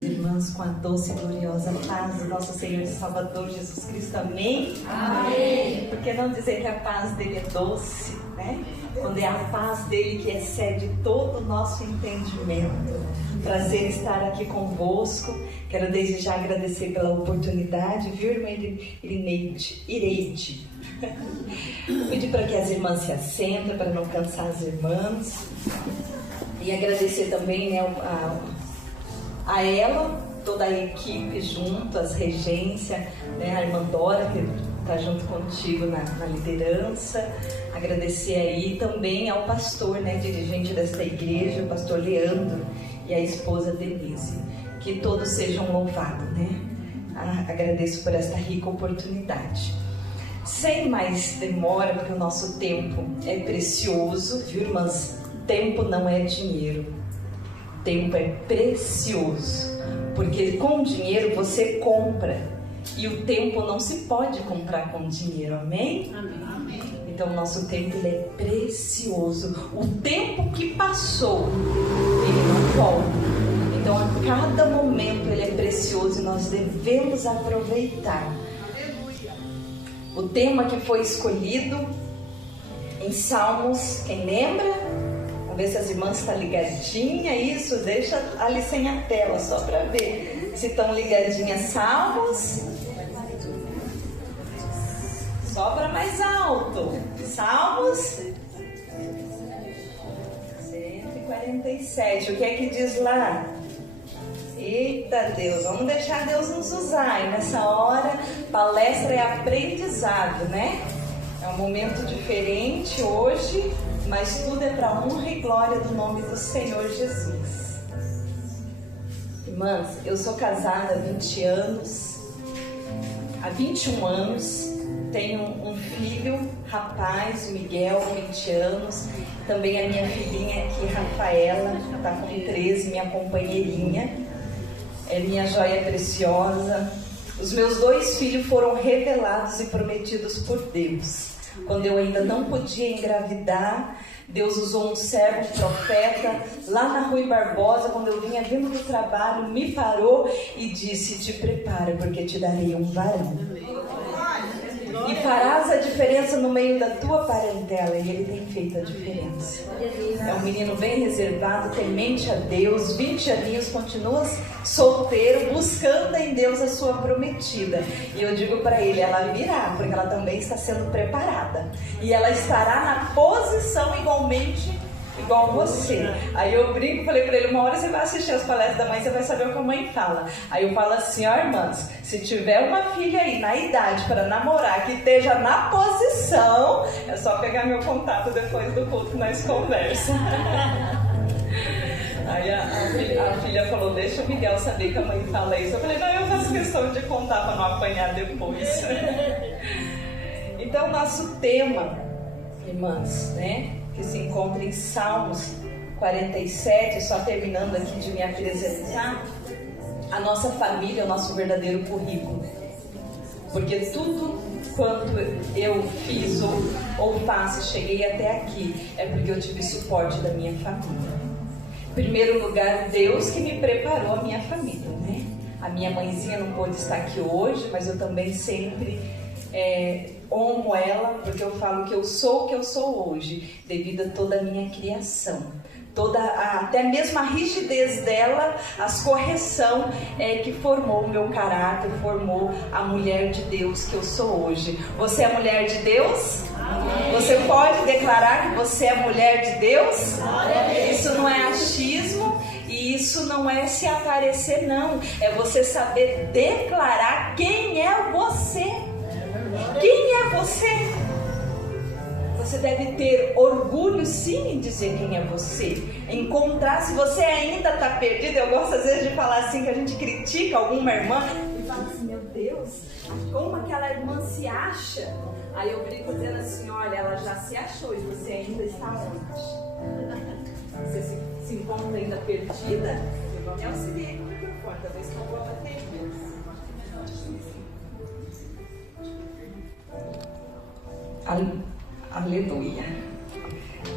Irmãos, com a doce e gloriosa paz do nosso Senhor e Salvador Jesus Cristo, amém? Amém. Por que não dizer que a paz dele é doce, né? Quando é a paz dele que excede todo o nosso entendimento. Prazer estar aqui convosco. Quero desde já agradecer pela oportunidade, viu, irmã Ireide? Pedir para que as irmãs se assentem, para não cansar as irmãs. E agradecer também, né, a ela, toda a equipe junto, as regências, né, a irmã Dora, que está junto contigo na liderança. Agradecer aí também ao pastor, né, dirigente desta igreja, o pastor Leandro, e a esposa Denise. Que todos sejam louvados, né? Agradeço por esta rica oportunidade. Sem mais demora, porque o nosso tempo é precioso, viu, irmãs? Tempo não é dinheiro. Tempo é precioso, porque com dinheiro você compra e o tempo não se pode comprar com dinheiro, amém? Amém. Então o nosso tempo ele é precioso. O tempo que passou, ele não volta. Então a cada momento ele é precioso e nós devemos aproveitar. O tema que foi escolhido em Salmos, quem lembra? Ver se as irmãs estão ligadinhas, isso, deixa ali sem a tela, só para ver se estão ligadinhas. Salmos, só para mais alto, Salmos 147, o que é que diz lá? Eita Deus, vamos deixar Deus nos usar, e nessa hora, palestra é aprendizado, né? É um momento diferente hoje, mas tudo é para a honra e glória do nome do Senhor Jesus. Irmãs, eu sou casada há 20 anos, há 21 anos, tenho um filho, rapaz, o Miguel, 20 anos, também a minha filhinha aqui, Rafaela, está com 13, minha companheirinha, é minha joia preciosa. Os meus 2 filhos foram revelados e prometidos por Deus. Quando eu ainda não podia engravidar, Deus usou um servo, um profeta, lá na Rui Barbosa, quando eu vinha vindo do trabalho, me parou e disse: te prepara, porque te darei um varão. E farás a diferença no meio da tua parentela. E ele tem feito a diferença. É um menino bem reservado, temente a Deus, 20 aninhos, continua solteiro, buscando em Deus a sua prometida. E eu digo para ele, ela virá, porque ela também está sendo preparada. E ela estará na posição igualmente igual você. Aí eu brinco, falei pra ele, uma hora você vai assistir as palestras da mãe, você vai saber o que a mãe fala. Aí eu falo assim, ó irmãs, se tiver uma filha aí na idade para namorar, que esteja na posição, é só pegar meu contato depois do culto que nós conversa. Aí a filha falou, deixa o Miguel saber que a mãe fala isso. Eu falei, não, eu faço questão de contar para não apanhar depois. Então nosso tema, irmãs, né, que se encontra em Salmos 47, só terminando aqui de me apresentar, a nossa família, o nosso verdadeiro currículo. Porque tudo quanto eu fiz ou faço, cheguei até aqui, é porque eu tive suporte da minha família. Em primeiro lugar, Deus que me preparou a minha família, né? A minha mãezinha não pôde estar aqui hoje, mas eu também sempre amo ela, porque eu falo que eu sou o que eu sou hoje, devido a toda a minha criação. Até mesmo a rigidez dela, as correção que formou o meu caráter, formou a mulher de Deus que eu sou hoje. Você é mulher de Deus? Amém. Você pode declarar que você é mulher de Deus? Amém. Isso não é achismo e isso não é se aparecer, não. É você saber declarar quem é você. Quem é você? Você deve ter orgulho sim em dizer quem é você. Encontrar, se você ainda está perdido. Eu gosto às vezes de falar assim, que a gente critica alguma irmã e fala assim, meu Deus, como aquela irmã se acha? Aí eu brinco dizendo assim, olha, ela já se achou e você ainda está onde? Você se encontra ainda perdida? Eu auxiliei com o microfone, talvez não vou bater. Aleluia.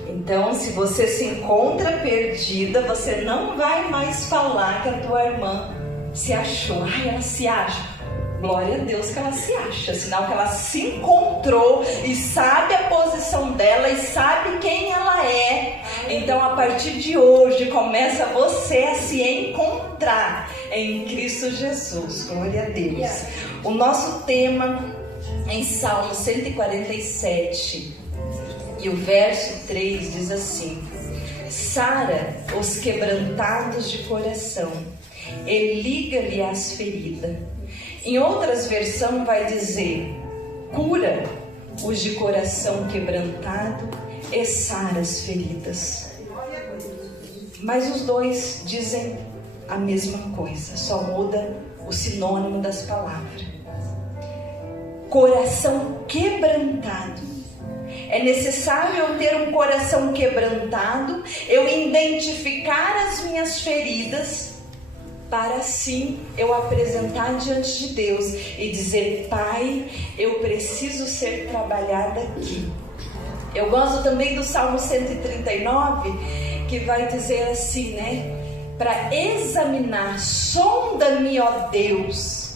Então, se você se encontra perdida, você não vai mais falar que a tua irmã se achou. Ai, ela se acha. Glória a Deus que ela se acha, sinal que ela se encontrou e sabe a posição dela e sabe quem ela é. Então, a partir de hoje, começa você a se encontrar em Cristo Jesus. Glória a Deus. O nosso tema em Salmo 147 e o verso 3 diz assim: sara os quebrantados de coração e liga-lhe as feridas. Em outras versões vai dizer: cura os de coração quebrantado e sara as feridas. Mas os dois dizem a mesma coisa, só muda o sinônimo das palavras. Coração quebrantado. É necessário eu ter um coração quebrantado, eu identificar as minhas feridas, para assim eu apresentar diante de Deus e dizer: Pai, eu preciso ser trabalhada aqui. Eu gosto também do Salmo 139, que vai dizer assim, né? Para examinar, sonda-me, ó Deus,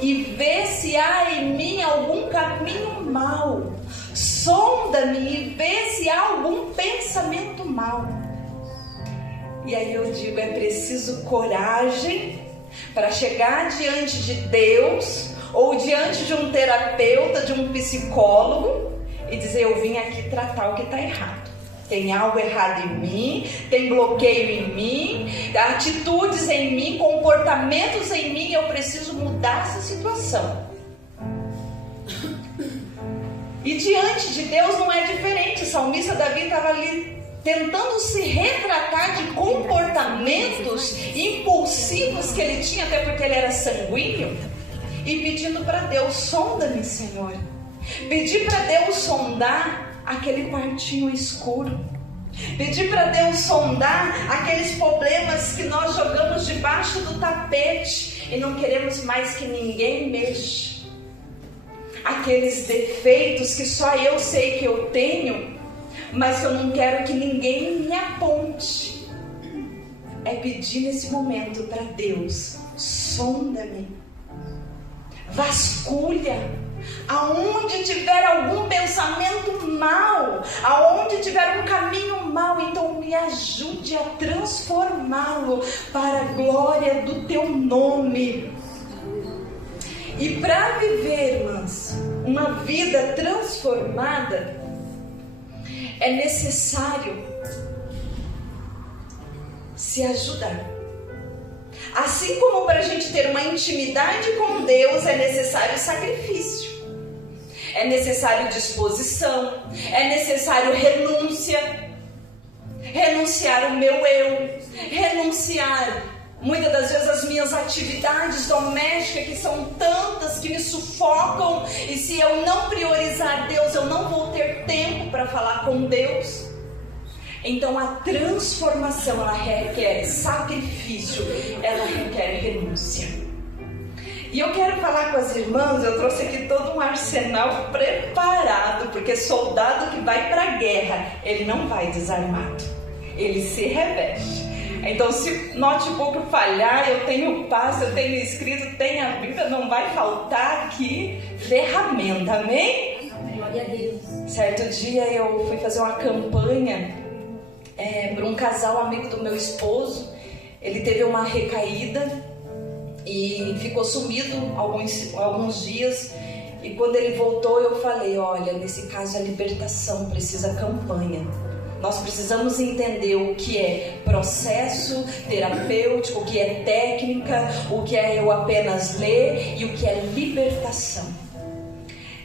e vê se há em mim algum caminho mau. Sonda-me e vê se há algum pensamento mau. E aí eu digo, é preciso coragem para chegar diante de Deus ou diante de um terapeuta, de um psicólogo e dizer: eu vim aqui tratar o que está errado. Tem algo errado em mim, tem bloqueio em mim, atitudes em mim, comportamentos em mim, eu preciso mudar essa situação. E diante de Deus não é diferente. O salmista Davi estava ali tentando se retratar de comportamentos impulsivos que ele tinha, até porque ele era sanguíneo, e pedindo para Deus: sonda-me, Senhor. Pedir para Deus sondar aquele quartinho escuro, pedir para Deus sondar aqueles problemas que nós jogamos debaixo do tapete e não queremos mais que ninguém mexa, aqueles defeitos que só eu sei que eu tenho, mas que eu não quero que ninguém me aponte. É pedir nesse momento para Deus: sonda-me, vasculha, aonde tiver algum pensamento mau, aonde tiver um caminho mau, então me ajude a transformá-lo para a glória do teu nome. E para viver, irmãs, uma vida transformada, é necessário se ajudar. Assim como para a gente ter uma intimidade com Deus é necessário sacrifício, é necessário disposição, é necessário renúncia, renunciar o meu eu, renunciar muitas das vezes as minhas atividades domésticas, que são tantas, que me sufocam, e se eu não priorizar Deus, eu não vou ter tempo para falar com Deus. Então a transformação, ela requer sacrifício, ela requer renúncia. E eu quero falar com as irmãs, eu trouxe aqui todo um arsenal preparado, porque soldado que vai para a guerra, ele não vai desarmado, ele se reveste. Então, se o notebook falhar, eu tenho passo, eu tenho escrito, tenho a Bíblia, não vai faltar aqui ferramenta, amém? Glória a Deus. Certo dia eu fui fazer uma campanha para um casal amigo do meu esposo. Ele teve uma recaída e ficou sumido alguns dias. E quando ele voltou, eu falei: olha, nesse caso a libertação precisa campanha. Nós precisamos entender o que é processo terapêutico, o que é técnica, o que é eu apenas ler e o que é libertação.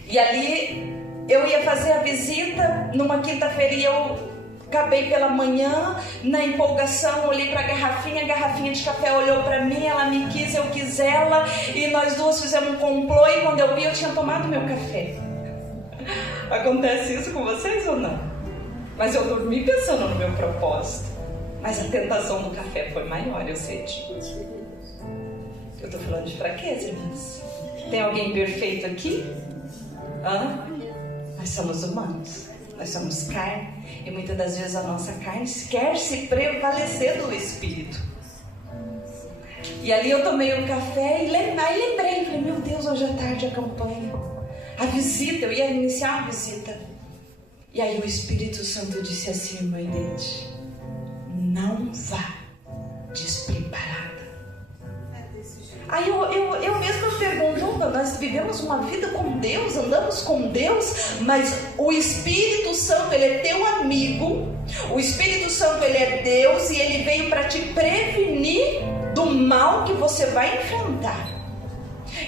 E ali eu ia fazer a visita numa quinta-feira e eu acabei pela manhã, na empolgação, olhei para a garrafinha de café olhou para mim, ela me quis, eu quis ela, e nós duas fizemos um complô, e quando eu vi, eu tinha tomado meu café. Acontece isso com vocês ou não? Mas eu dormi pensando no meu propósito. Mas a tentação do café foi maior, eu sei disso. Eu estou falando de fraqueza, irmãs. Tem alguém perfeito aqui? Nós somos humanos, nós somos carne. E muitas das vezes a nossa carne quer se prevalecer do Espírito. E ali eu tomei um café e lembrei, falei, meu Deus, hoje à tarde a campanha, a visita, eu ia iniciar a visita. E aí o Espírito Santo disse assim, irmã Edith, não vá despreparada. Aí eu mesma pergunto, nós vivemos uma vida com Deus, andamos com Deus, mas o Espírito Santo, ele é teu amigo, o Espírito Santo, ele é Deus e ele veio para te prevenir do mal que você vai enfrentar.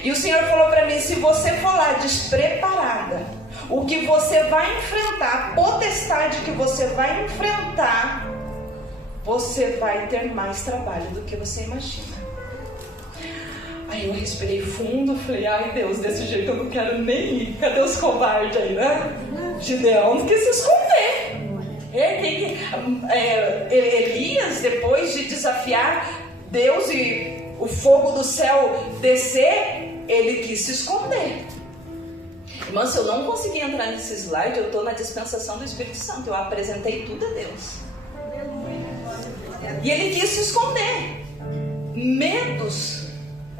E o Senhor falou para mim, se você for lá despreparada, o que você vai enfrentar, a potestade que você vai enfrentar, você vai ter mais trabalho do que você imagina. Aí eu respirei fundo, falei, ai Deus, desse jeito eu não quero nem ir. Cadê os covardes aí, né? Gideão quis se esconder. Elias, depois de desafiar Deus e o fogo do céu descer, ele quis se esconder. Irmã, se eu não conseguir entrar nesse slide, eu estou na dispensação do Espírito Santo. Eu apresentei tudo a Deus. E ele quis se esconder. Medos,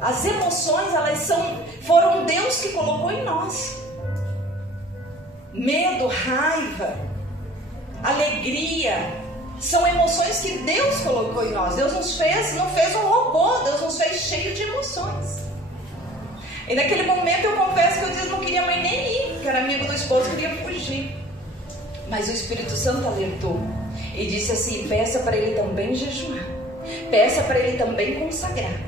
as emoções, foram Deus que colocou em nós. Medo, raiva, alegria, são emoções que Deus colocou em nós. Deus não fez um robô, Deus nos fez cheio de emoções. E naquele momento eu confesso que eu não queria mais nem ir, porque era amigo do esposo, queria fugir. Mas o Espírito Santo alertou e disse assim, peça para ele também jejuar, peça para ele também consagrar,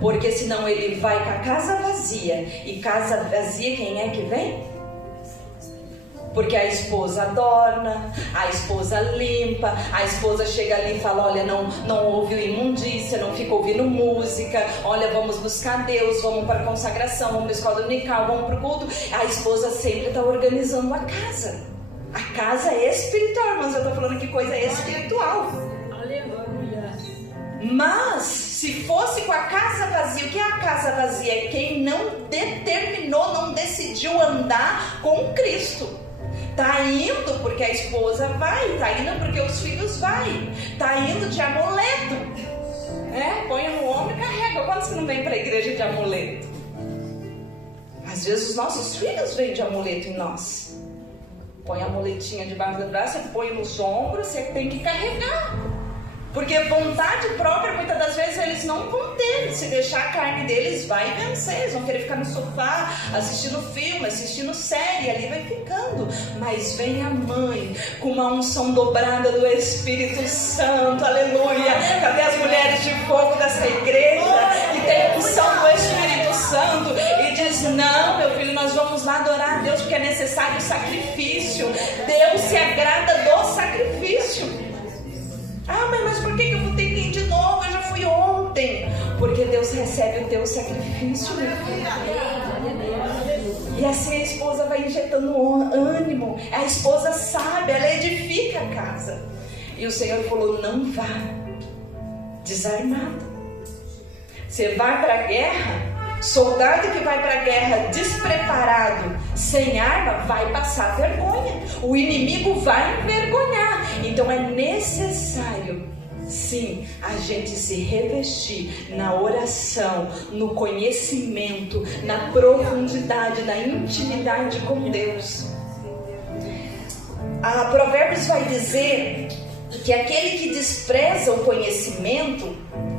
porque senão ele vai com a casa vazia. E casa vazia quem é que vem? Porque a esposa adorna, a esposa limpa, a esposa chega ali e fala, olha, não ouve imundícia, não fica ouvindo música, olha, vamos buscar Deus, vamos para a consagração, vamos para a escola dominical, vamos para o culto. A esposa sempre está organizando a casa. A casa é espiritual, mas eu estou falando que coisa espiritual. Mas se fosse com a casa vazia, o que é a casa vazia? É quem não determinou, não decidiu andar com Cristo. Tá indo porque a esposa vai, tá indo porque os filhos vai, tá indo de amuleto, põe no ombro e carrega. Quantos que não vem para a igreja de amuleto? Às vezes os nossos filhos vêm de amuleto em nós. Põe a amuletinha debaixo do braço, você põe nos ombros, você tem que carregar. Porque vontade própria, muitas das vezes, eles não vão ter. Se deixar a carne deles, vai vencer. Eles vão querer ficar no sofá, assistindo filme, assistindo série, ali vai ficando. Mas vem a mãe, com uma unção dobrada do Espírito Santo, aleluia. Cadê as mulheres de fogo dessa igreja? Que tem unção do Espírito Santo. E diz, não, meu filho, nós vamos lá adorar a Deus, porque é necessário sacrifício. Deus se agrada do sacrifício. Ah, mas por que eu vou ter que ir de novo? Eu já fui ontem. Porque Deus recebe o teu sacrifício, meu filho. E assim a esposa vai injetando ânimo. A esposa sabe, ela edifica a casa. E o Senhor falou, não vá desarmado. Você vai para a guerra, soldado que vai para a guerra despreparado, sem arma, vai passar vergonha. O inimigo vai envergonhar. Então é necessário, sim, a gente se revestir na oração, no conhecimento, na profundidade, na intimidade com Deus. A Provérbios vai dizer que aquele que despreza o conhecimento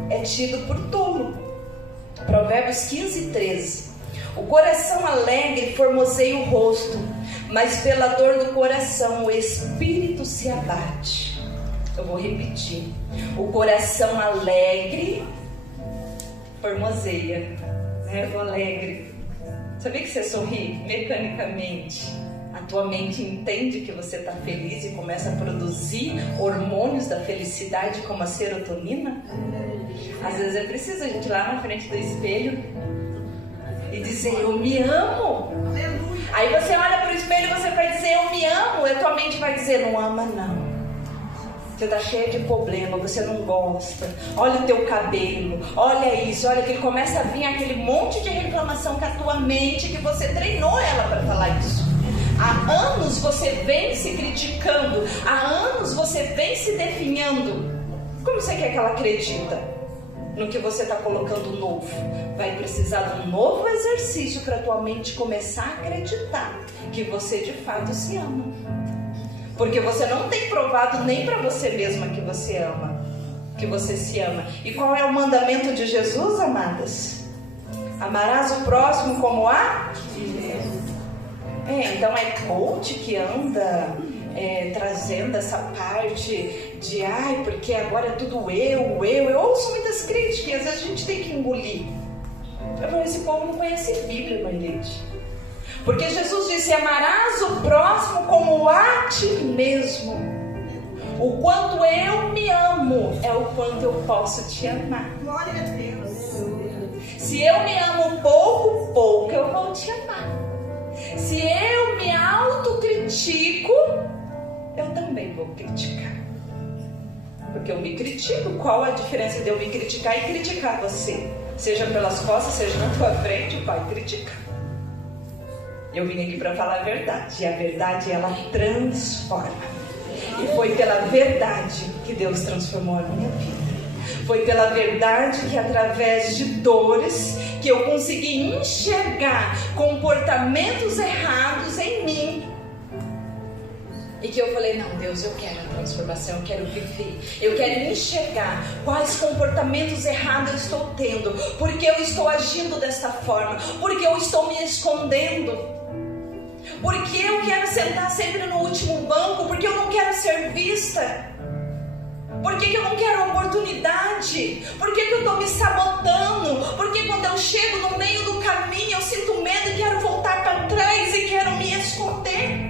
é tido por tolo. Provérbios 15:13. O coração alegre formoseia o rosto, mas pela dor do coração o espírito se abate. Eu vou repetir. O coração alegre formoseia. Eu tô alegre. Sabia que você sorri mecanicamente? A tua mente entende que você está feliz e começa a produzir hormônios da felicidade, como a serotonina. Às vezes é preciso a gente ir lá na frente do espelho e dizer, eu me amo. Aí você olha para o espelho e você vai dizer, eu me amo. E a tua mente vai dizer, não ama não. Você está cheia de problema, você não gosta. Olha o teu cabelo, olha isso, olha que começa a vir aquele monte de reclamação com a tua mente, que você treinou ela para falar isso. Há anos você vem se criticando, há anos você vem se definhando. Como você quer que ela acredita? no que você está colocando novo. Vai precisar de um novo exercício para a tua mente começar a acreditar que você de fato se ama. Porque você não tem provado nem para você mesma que você ama, que você se ama. E qual é o mandamento de Jesus, amadas? Amarás o próximo como a ti mesmo. Então é coach que anda trazendo essa parte de porque agora é tudo eu. Eu ouço muitas críticas e às vezes a gente tem que engolir. Esse povo não conhece Bíblia, Marilete. Porque Jesus disse: amarás o próximo como a ti mesmo. O quanto eu me amo é o quanto eu posso te amar. Glória a Deus. Se eu me amo pouco eu vou te amar. Se eu me autocritico, eu também vou criticar. Porque eu me critico. Qual a diferença de eu me criticar e criticar você? Seja pelas costas, seja na tua frente, o Pai critica. Eu vim aqui para falar a verdade. E a verdade, ela transforma. E foi pela verdade que Deus transformou a minha vida. Foi pela verdade que, através de dores, que eu consegui enxergar comportamentos errados em mim. E que eu falei: não, Deus, eu quero a transformação, eu quero viver, eu quero enxergar quais comportamentos errados eu estou tendo, porque eu estou agindo desta forma, porque eu estou me escondendo, porque eu quero sentar sempre no último banco, porque eu não quero ser vista, porque eu não quero oportunidade, porque eu estou me sabotando, porque quando eu chego no meio do caminho eu sinto medo e quero voltar para trás e quero me esconder.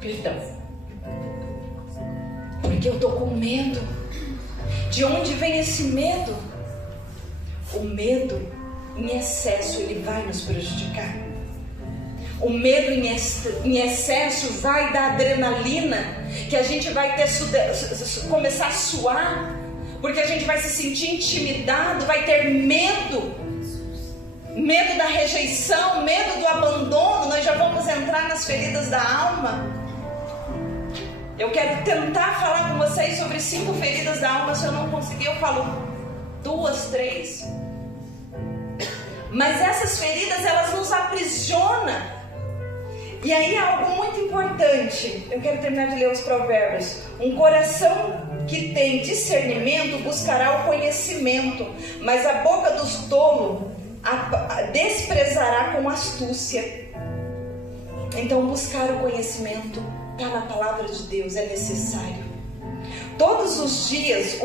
Perdão. Porque eu estou com medo. De onde vem esse medo? O medo em excesso, ele vai nos prejudicar. O medo em excesso vai dar adrenalina, que a gente vai começar a suar, porque a gente vai se sentir intimidado, vai ter medo. Medo da rejeição, medo do abandono. Nós já vamos entrar nas feridas da alma. Eu quero tentar falar com vocês sobre 5 feridas da alma. Se eu não conseguir, eu falo 2, 3. Mas essas feridas, elas nos aprisionam. E aí algo muito importante. Eu quero terminar de ler os provérbios. Um coração que tem discernimento buscará o conhecimento, mas a boca dos tolos desprezará com astúcia. Então buscar o conhecimento está na palavra de Deus, é necessário. Todos os dias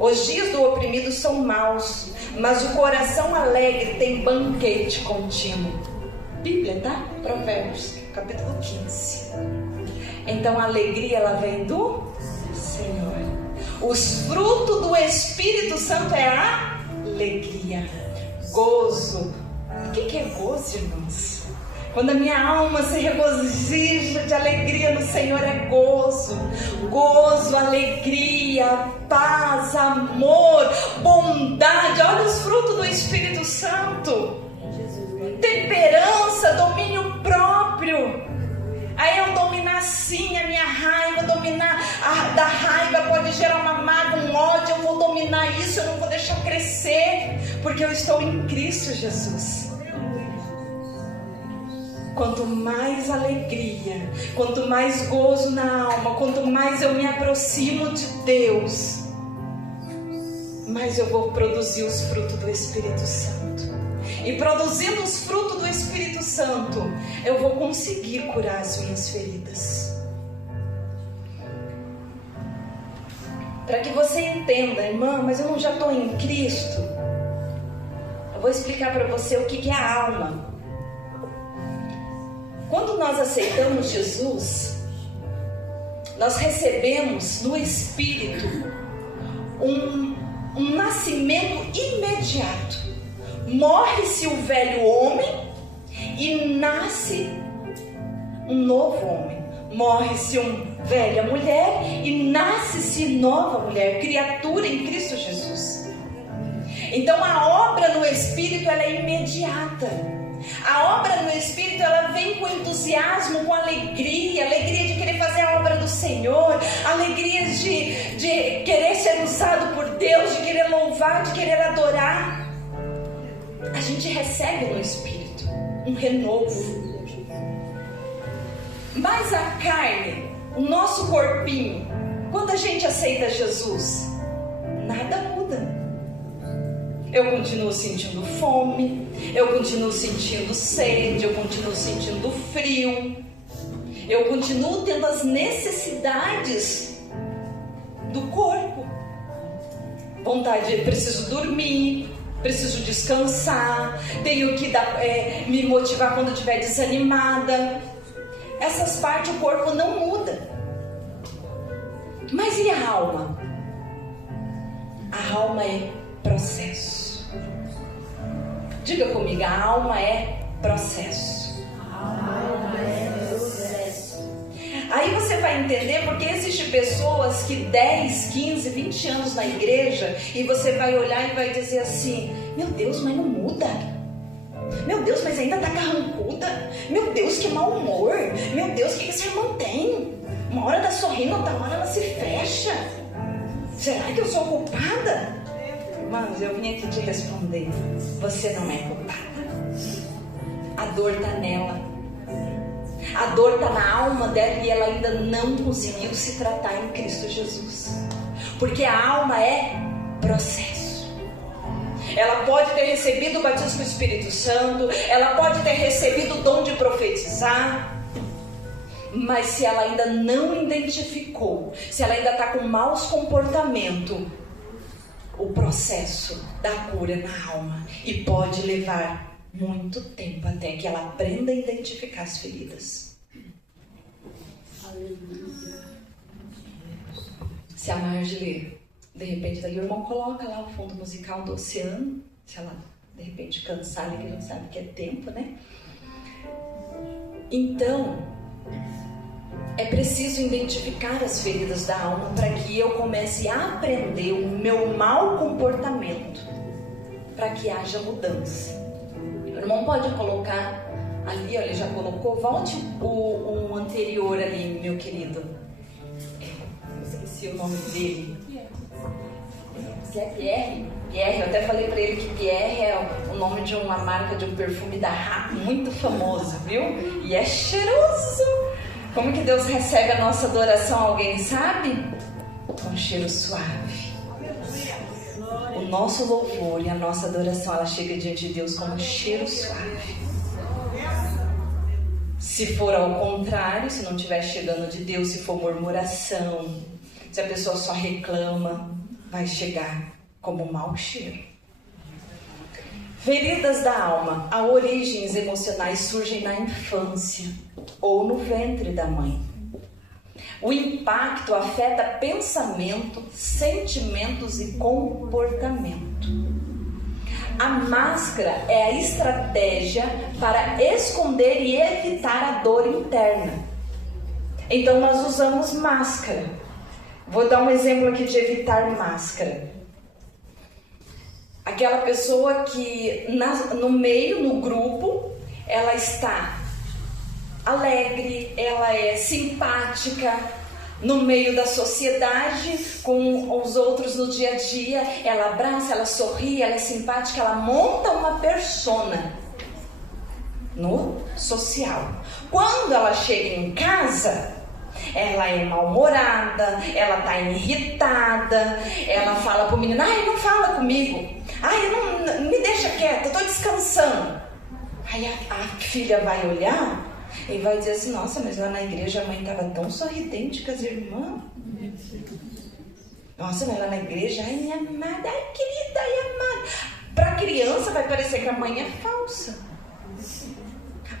os dias do oprimido são maus, mas o coração alegre tem banquete contínuo. Bíblia, tá? Provérbios, capítulo 15. Então a alegria, ela vem do Senhor. Os frutos do Espírito Santo é a alegria, gozo. O que é gozo, irmãos? Quando a minha alma se regozija de alegria no Senhor, é gozo. Gozo, alegria, paz, amor, bondade. Olha os frutos do Espírito Santo. Temperança, domínio próprio. Aí eu dominar sim a minha raiva, da raiva pode gerar uma mágoa, um ódio. Eu vou dominar isso, eu não vou deixar crescer, porque eu estou em Cristo Jesus. Quanto mais alegria, quanto mais gozo na alma, quanto mais eu me aproximo de Deus, mais eu vou produzir os frutos do Espírito Santo. E produzindo os frutos do Espírito Santo, eu vou conseguir curar as minhas feridas. Para que você entenda, irmã, mas eu já estou em Cristo, eu vou explicar para você o que é a alma. Quando nós aceitamos Jesus, nós recebemos no Espírito um nascimento imediato. Morre-se o velho homem e nasce um novo homem. Morre-se uma velha mulher e nasce-se nova mulher, criatura em Cristo Jesus. Então a obra no Espírito, ela é imediata. A obra no Espírito, ela vem com entusiasmo, com alegria de querer fazer a obra do Senhor, alegria de querer ser usado por Deus, de querer louvar, de querer adorar. A gente recebe no Espírito um renovo. Mas a carne, o nosso corpinho, quando a gente aceita Jesus, nada muda. Eu continuo sentindo fome, eu continuo sentindo sede, eu continuo sentindo frio, eu continuo tendo as necessidades do corpo. Vontade, preciso dormir, preciso descansar, tenho que me motivar quando eu estiver desanimada. Essas partes o corpo não muda. Mas e a alma? A alma é processo. Diga comigo, a alma é processo. A alma é processo. Aí você vai entender porque existem pessoas que 10, 15, 20 anos na igreja e você vai olhar e vai dizer assim: meu Deus, mas não muda. Meu Deus, mas ainda tá carrancuda. Meu Deus, que mau humor. Meu Deus, o que essa irmã tem? Uma hora tá sorrindo, outra hora ela se fecha. Será que eu sou culpada? Irmãos, eu vim aqui te responder: você não é culpada. A dor está nela. A dor está na alma dela e ela ainda não conseguiu se tratar em Cristo Jesus. Porque a alma é processo. Ela pode ter recebido o batismo do Espírito Santo, ela pode ter recebido o dom de profetizar, mas se ela ainda não identificou, se ela ainda está com maus comportamentos, o processo da cura na alma, e pode levar muito tempo até que ela aprenda a identificar as feridas. Aleluia. Se a Marjorie, de repente, daí o irmão coloca lá o fundo musical do oceano, se ela de repente cansar ali, que a gente sabe que é tempo, né? Então, é preciso identificar as feridas da alma para que eu comece a aprender o meu mau comportamento, para que haja mudança. O irmão pode colocar ali, olha, ele já colocou, volte o anterior ali, meu querido. Eu esqueci o nome dele. Se é Pierre? Pierre, eu até falei para ele que Pierre é o nome de uma marca de um perfume da RAP muito famoso, viu? E é cheiroso. Como que Deus recebe a nossa adoração, alguém sabe? Com cheiro suave. O nosso louvor e a nossa adoração, ela chega diante de Deus como cheiro suave. Se for ao contrário, se não estiver chegando de Deus, se for murmuração, se a pessoa só reclama, vai chegar como mau cheiro. Feridas da alma. As origens emocionais surgem na infância ou no ventre da mãe. O impacto afeta pensamento, sentimentos e comportamento. A máscara é a estratégia para esconder e evitar a dor interna. Então nós usamos máscara. Vou dar um exemplo aqui de evitar máscara. Aquela pessoa que no meio, no grupo, ela está alegre, ela é simpática, no meio da sociedade, com os outros no dia a dia, ela abraça, ela sorri, ela é simpática, ela monta uma persona no social. Quando ela chega em casa, ela é mal-humorada, ela está irritada, ela fala pro menino: ai, não fala comigo, ai, não, me deixa quieta, eu tô descansando. Aí a filha vai olhar e vai dizer assim: nossa, mas lá na igreja a mãe estava tão sorridente com as irmãs. Nossa, mas lá na igreja, ai, minha amada, ai, querida, ai, amada. Para a criança vai parecer que a mãe é falsa.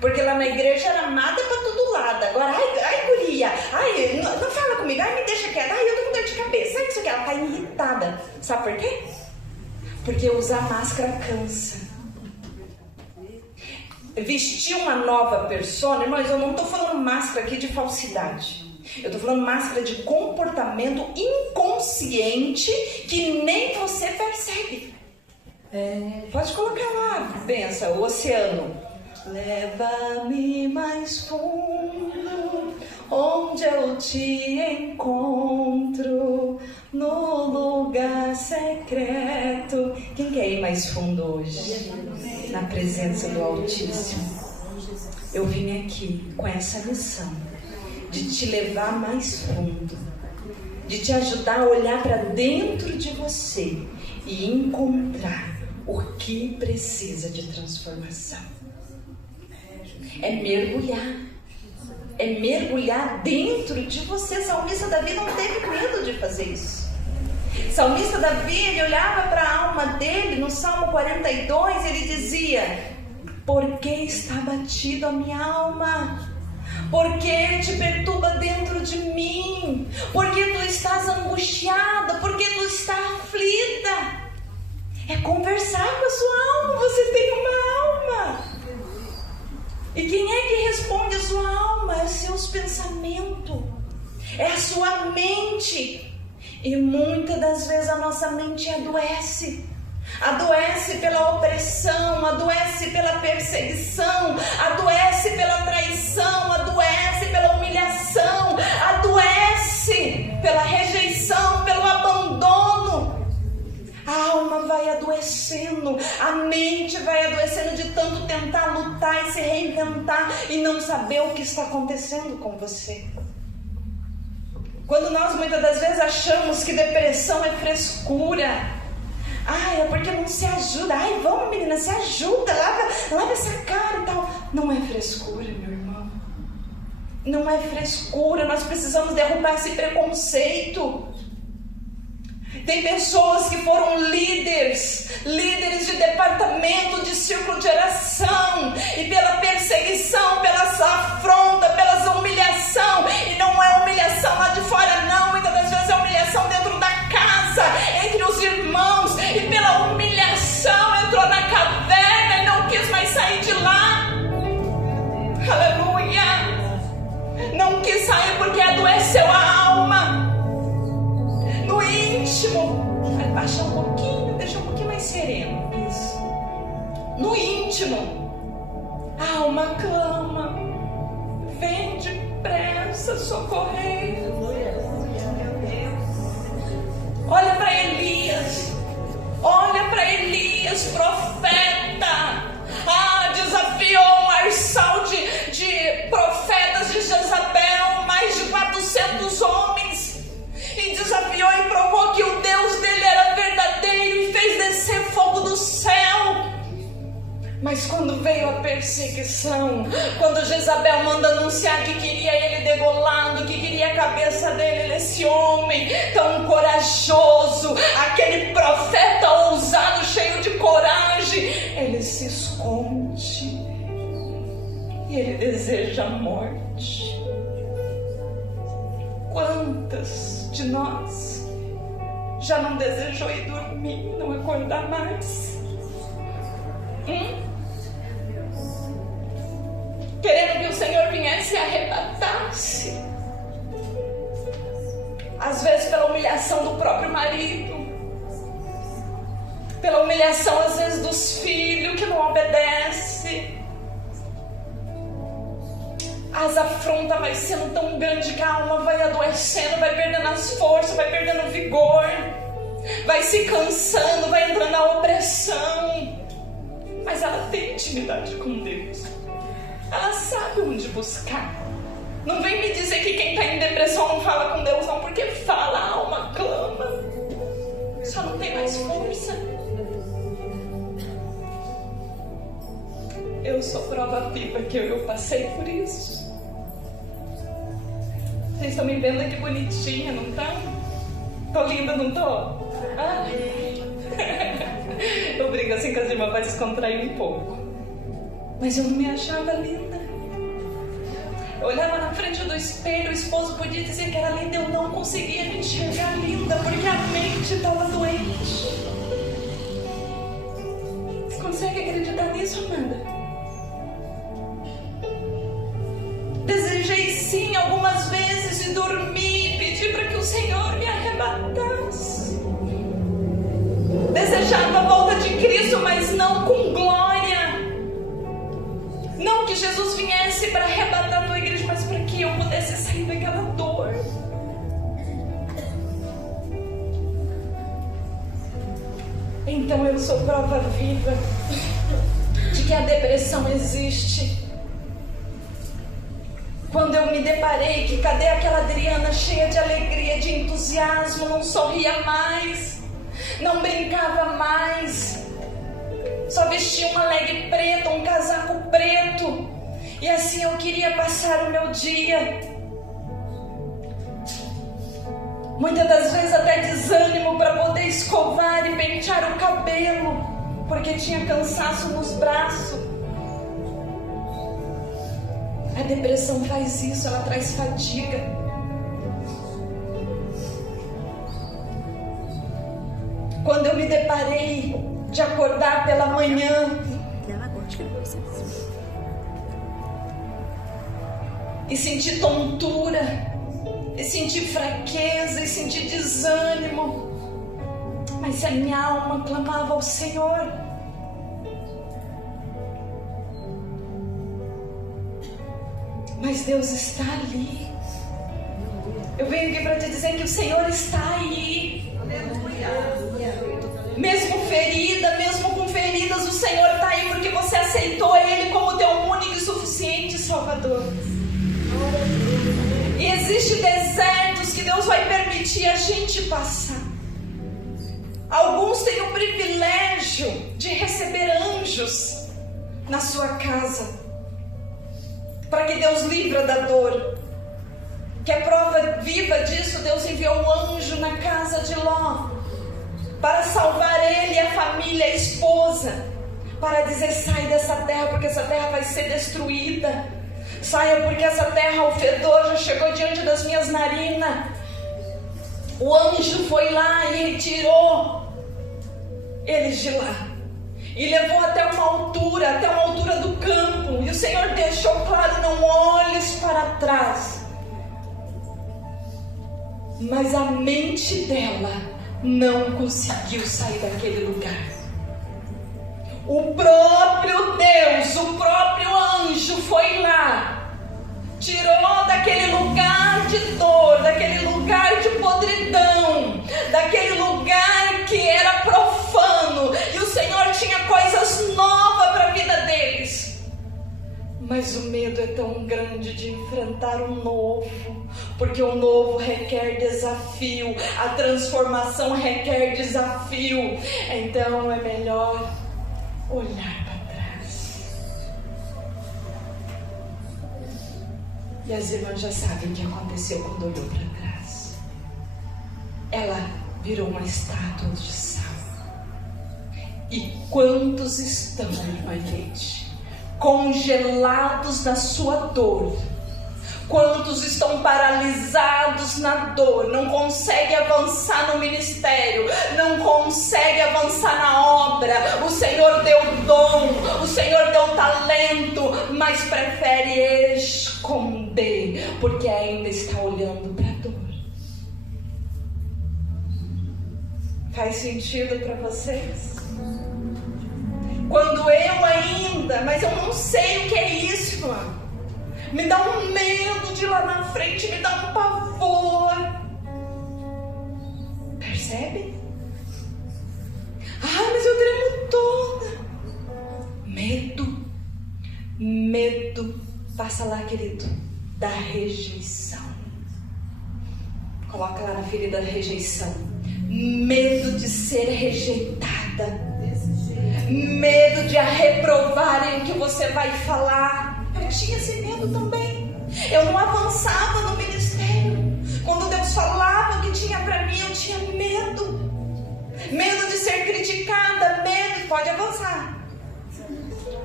Porque lá na igreja era amada para todo lado. Agora, ai, guria, ai, não fala comigo, ai, me deixa quieta, ai, eu tô com dor de cabeça, ai, isso aqui, ela tá irritada. Sabe por quê? Porque usar máscara cansa. Vestir uma nova persona, irmãos, eu não tô falando máscara aqui de falsidade. Eu tô falando máscara de comportamento inconsciente que nem você percebe. Pode colocar lá, benção, o oceano. Leva-me mais fundo, onde eu te encontro, no lugar secreto. Quem quer ir mais fundo hoje? Na presença do Altíssimo. Eu vim aqui com essa missão de te levar mais fundo, de te ajudar a olhar para dentro de você e encontrar o que precisa de transformação. É mergulhar dentro de você. Salmista Davi não teve medo de fazer isso. Salmista Davi, ele olhava para a alma dele no Salmo 42, ele dizia: por que está batido a minha alma? Por que te perturba dentro de mim? Por que tu estás angustiada? Por que tu estás aflita? É conversar com a sua alma. Você tem uma alma. E quem é que responde a sua alma? É seus pensamentos, é a sua mente. E muitas das vezes a nossa mente adoece. Adoece pela opressão, adoece pela perseguição, adoece pela traição, adoece pela humilhação, adoece pela rejeição, pelo abandono. A alma vai adoecendo, a mente vai adoecendo de tanto tentar lutar e se reinventar e não saber o que está acontecendo com você. Quando nós muitas das vezes achamos que depressão é frescura, é porque não se ajuda, vamos menina, se ajuda, lava essa cara e tal. Não é frescura, meu irmão, não é frescura. Nós precisamos derrubar esse preconceito. Tem pessoas que foram líderes de departamento, de círculo de oração, e pela perseguição, pelas afrontas, pelas humilhação, e não é humilhação lá de fora não, muitas das vezes é humilhação dentro da casa, entre os irmãos, e pela humilhação entrou na caverna e não quis mais sair de lá. Aleluia! Não quis sair porque adoeceu a alma. No íntimo, vai baixar um pouquinho, deixa um pouquinho mais sereno. Isso. No íntimo, a alma clama: vem depressa socorrer. Olha para Elias, profeta. Desafiou um arçal de profetas de Jezabel, mais de 400 homens. E desafiou e provou que o Deus dele era verdadeiro e fez descer fogo do céu. Mas quando veio a perseguição, quando Jezabel manda anunciar que queria ele degolado, que queria a cabeça dele, esse homem tão corajoso, aquele profeta ousado, cheio de coragem, ele se esconde e ele deseja a morte. Quantas de nós já não desejou ir dormir, não acordar mais? Querendo que o Senhor viesse e arrebatasse. Às vezes pela humilhação do próprio marido, pela humilhação às vezes dos filhos que não obedecem. As afrontas vai sendo tão grande que a alma vai adoecendo, vai perdendo as forças, vai perdendo o vigor, vai se cansando, vai entrando na opressão. Mas ela tem intimidade com Deus, ela sabe onde buscar. Não vem me dizer que quem está em depressão não fala com Deus não, porque fala, a alma clama, só não tem mais força. Eu sou prova viva que eu passei por isso. Vocês estão me vendo aqui bonitinha, não estão? Tô linda, não tô? Eu brigo assim com as irmãs para descontrair um pouco. Mas eu não me achava linda. Eu olhava na frente do espelho, o esposo podia dizer que era linda, eu não conseguia me enxergar linda, porque a mente estava doente. Você consegue acreditar nisso, Amanda? Desejei sim algumas vezes de dormir, pedir para que o Senhor me arrebatasse. Desejava a volta de Cristo, mas não com glória, Então eu sou prova viva de que a depressão existe. Quando eu me deparei que cadê aquela Adriana cheia de alegria, de entusiasmo, não sorria mais, não brincava mais, só vestia uma leg preta, um casaco preto, e assim eu queria passar o meu dia. Muitas das vezes até desânimo para poder escovar e pentear o cabelo, porque tinha cansaço nos braços. A depressão faz isso, ela traz fadiga. Quando eu me deparei de acordar pela manhã e sentir tontura, e sentir fraqueza, e sentir desânimo, mas a minha alma clamava ao Senhor. Mas Deus está ali. Eu venho aqui para te dizer que o Senhor está aí. Mesmo ferida, mesmo com feridas, o Senhor está aí porque você aceitou Ele como teu único e suficiente Salvador. E existem desertos que Deus vai permitir a gente passar. Alguns têm o privilégio de receber anjos na sua casa, para que Deus livra da dor. Que é prova viva disso, Deus enviou um anjo na casa de Ló para salvar ele e a família, a esposa, para dizer: sai dessa terra, porque essa terra vai ser destruída. Saia, porque essa terra, o fedor já chegou diante das minhas narinas. O anjo foi lá e retirou eles de lá e levou até uma altura do campo. E o Senhor deixou claro: não olhes para trás. Mas a mente dela não conseguiu sair daquele lugar. O próprio Deus, o próprio anjo foi lá, tirou daquele lugar de dor, daquele lugar de podridão, daquele lugar que era profano, e o Senhor tinha coisas novas para a vida deles. Mas o medo é tão grande de enfrentar o novo, porque o novo requer desafio, a transformação requer desafio. Então é melhor olhar para trás. E as irmãs já sabem o que aconteceu quando olhou para trás. Ela virou uma estátua de sal. E quantos estão, irmã Leite, congelados na sua dor? Quantos estão paralisados na dor, não conseguem avançar no ministério, não conseguem avançar na obra? O Senhor deu dom, o Senhor deu talento, mas prefere esconder, porque ainda está olhando para a dor. Faz sentido para vocês? Quando eu ainda, mas eu não sei o que é isso, mano. Me dá um medo de lá na frente, me dá um pavor. Percebe? Ah, mas eu tremo toda. Medo. Passa lá, querido, da rejeição. Coloca lá na ferida da rejeição. Medo de ser rejeitada. Medo de a reprovarem o que você vai falar. Eu tinha esse medo também. Eu não avançava no ministério. Quando Deus falava o que tinha para mim, eu tinha medo. Medo de ser criticada. Medo, pode avançar.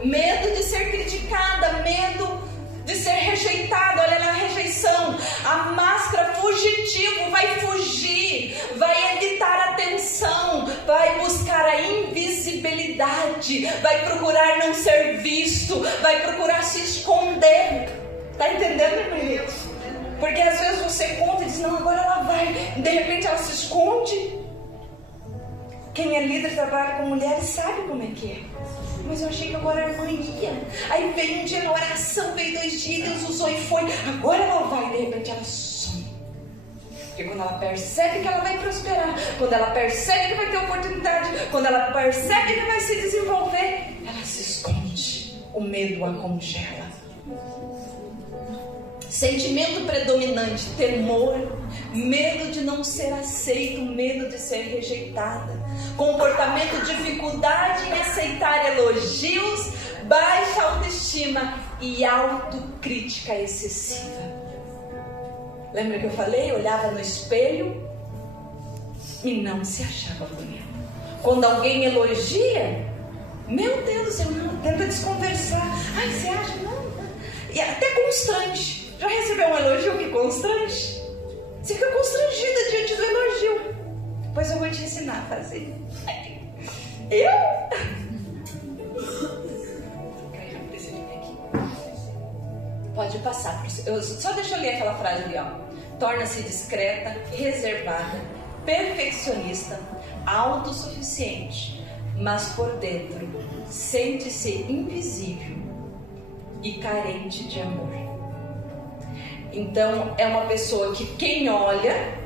Medo de ser criticada. Medo de ser rejeitada. Olha lá a rejeição. A máscara fugitivo vai fugir, vai evitar atenção, vai buscar a invisibilidade, vai procurar não ser visto, vai procurar se esconder. Tá entendendo, irmão? Porque às vezes você conta e diz: não, agora ela vai, de repente ela se esconde. Quem é líder, trabalha com mulheres, sabe como é que é. Mas eu achei que agora a irmã ia. Aí veio um dia na oração, veio 2 dias, Deus usou e foi. Agora ela vai, de repente ela some. Porque quando ela percebe que ela vai prosperar, quando ela percebe que vai ter oportunidade, quando ela percebe que vai se desenvolver, ela se esconde. O medo a congela. Sentimento predominante: temor, medo de não ser aceito, medo de ser rejeitada. Comportamento: dificuldade em aceitar elogios, baixa autoestima e autocrítica excessiva. Lembra que eu falei? Olhava no espelho e não se achava bonita. Quando alguém elogia, meu Deus, eu não, tenta desconversar. Ai, você acha? Não. E até constrange. Já recebeu um elogio que constrange? Você fica constrangida diante do elogio. Depois eu vou te ensinar a fazer. Pode passar. Só deixa eu ler aquela frase ali, ó. Torna-se discreta, reservada, perfeccionista, autossuficiente, mas por dentro sente-se invisível e carente de amor. Então é uma pessoa que quem olha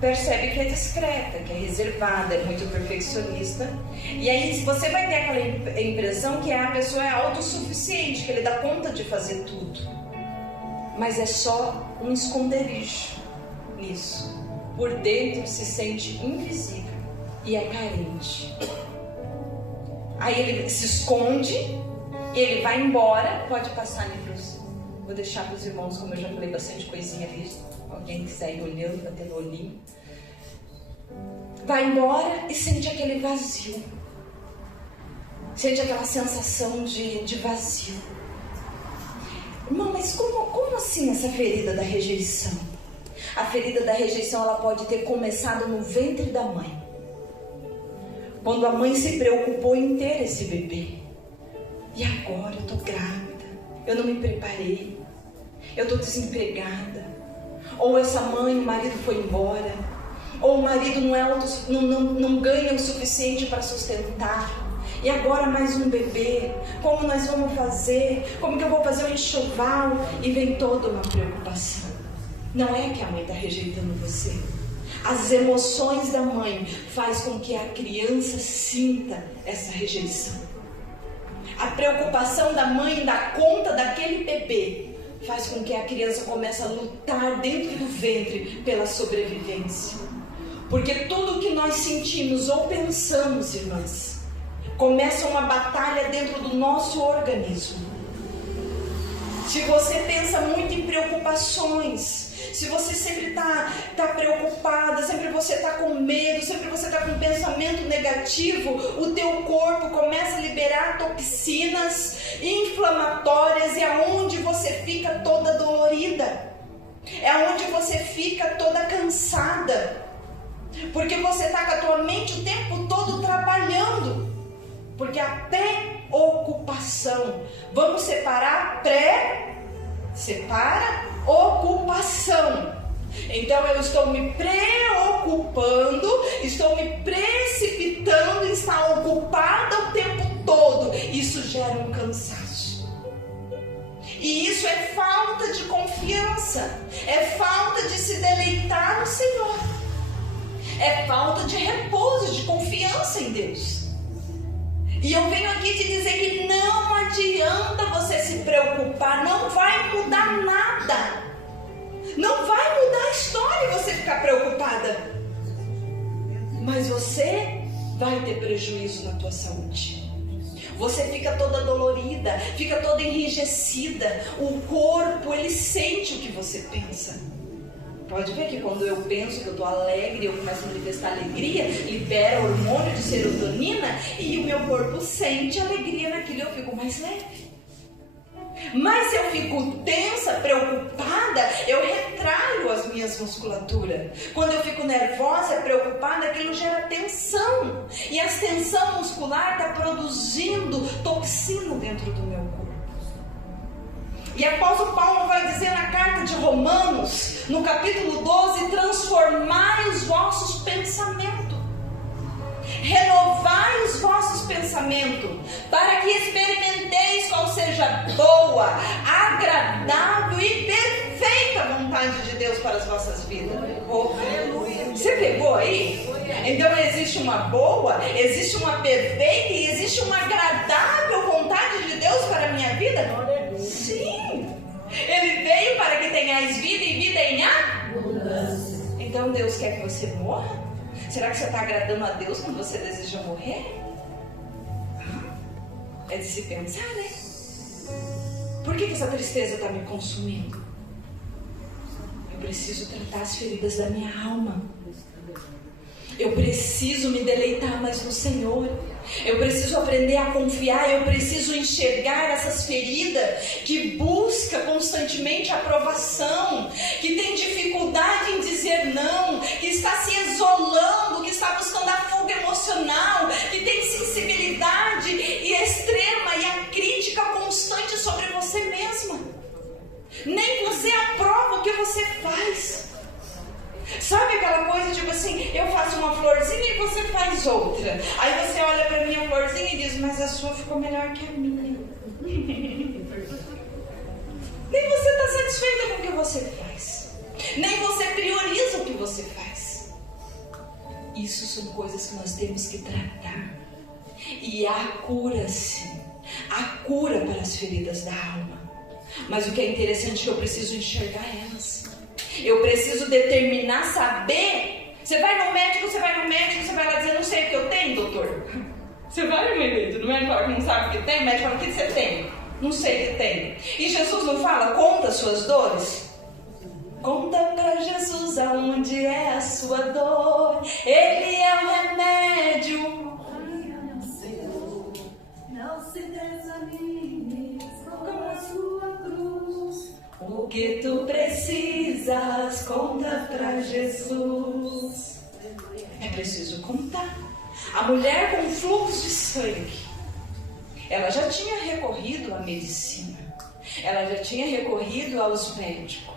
percebe que é discreta, que é reservada, é muito perfeccionista. E aí você vai ter aquela impressão que a pessoa é autossuficiente, que ele dá conta de fazer tudo. Mas é só um esconderijo nisso. Por dentro se sente invisível e é carente. Aí ele se esconde, ele vai embora. Pode passar livros. Vou deixar para os irmãos, como eu já falei, bastante coisinha ali. Alguém quiser ir olhando, batendo o olhinho. Vai embora e sente aquele vazio. Sente aquela sensação de vazio. Irmão, mas como assim essa ferida da rejeição? A ferida da rejeição, ela pode ter começado no ventre da mãe. Quando a mãe se preocupou em ter esse bebê. E agora eu estou grávida, eu não me preparei, eu estou desempregada. Ou essa mãe, o marido foi embora. Ou o marido não ganha o suficiente para sustentar. E agora mais um bebê. Como nós vamos fazer? Como que eu vou fazer o enxoval? E vem toda uma preocupação. Não é que a mãe está rejeitando você. As emoções da mãe faz com que a criança sinta essa rejeição. A preocupação da mãe em dar conta daquele bebê faz com que a criança comece a lutar dentro do ventre pela sobrevivência. Porque tudo que nós sentimos ou pensamos, irmãs, começa uma batalha dentro do nosso organismo. Se você pensa muito em preocupações, se você sempre está preocupada, sempre você está com medo, sempre você está com pensamento negativo, o teu corpo começa a liberar toxinas inflamatórias e é onde você fica toda dolorida, é onde você fica toda cansada, porque você está com a tua mente o tempo todo trabalhando, porque a preocupação, vamos separar separa ocupação. Então eu estou me preocupando, estou me precipitando em estar ocupada o tempo todo. Isso gera um cansaço. E isso é falta de confiança, é falta de se deleitar no Senhor, é falta de repouso, de confiança em Deus. E eu venho aqui te dizer que não adianta você se preocupar, não vai mudar nada. Não vai mudar a história você ficar preocupada. Mas você vai ter prejuízo na tua saúde. Você fica toda dolorida, fica toda enrijecida. O corpo, ele sente o que você pensa. Pode ver que quando eu penso que eu estou alegre, eu começo a manifestar alegria, libera o hormônio de serotonina e o meu corpo sente alegria naquilo e eu fico mais leve. Mas se eu fico tensa, preocupada, eu retraio as minhas musculaturas. Quando eu fico nervosa, preocupada, aquilo gera tensão. E a tensão muscular está produzindo toxina dentro do meu corpo. E apóstolo Paulo vai dizer na carta de Romanos, no capítulo 12, transformai os vossos pensamentos. Renovai os vossos pensamento, para que experimenteis qual seja boa, agradável e perfeita vontade de Deus para as vossas vidas. Você pegou aí? Então existe uma boa, existe uma perfeita e existe uma agradável vontade de Deus para a minha vida? Sim! Ele veio para que tenhais vida e vida em abundância. Então Deus quer que você morra? Será que você está agradando a Deus quando você deseja morrer? É de se pensar, né? Por que essa tristeza está me consumindo? Eu preciso tratar as feridas da minha alma. Eu preciso me deleitar mais no Senhor. Eu preciso aprender a confiar. Eu preciso enxergar essas feridas que busca constantemente aprovação, que tem dificuldade em dizer não, que está se isolando, que está buscando a fuga emocional, que tem sensibilidade extrema e a crítica constante sobre você mesma. Nem você aprova o que você faz. Sabe aquela coisa tipo assim, eu faço uma florzinha e você faz outra. Aí você olha pra minha florzinha e diz, mas a sua ficou melhor que a minha. Nem você está satisfeita com o que você faz. Nem você prioriza o que você faz. Isso são coisas que nós temos que tratar. E há cura, sim. Há cura para as feridas da alma. Mas o que é interessante é que eu preciso enxergar elas. Eu preciso determinar, saber. Você vai no médico, você vai lá dizer, não sei o que eu tenho, doutor. Você vai no médico, não sabe o que tem, o médico fala, o que você tem? Não sei o que tem. E Jesus não fala, conta as suas dores? Conta para Jesus aonde é a sua dor. Ele é o remédio. Não se desanime com a sua cruz. O que tu precisas, conta para Jesus. É preciso contar. A mulher com fluxo de sangue, ela já tinha recorrido à medicina, ela já tinha recorrido aos médicos,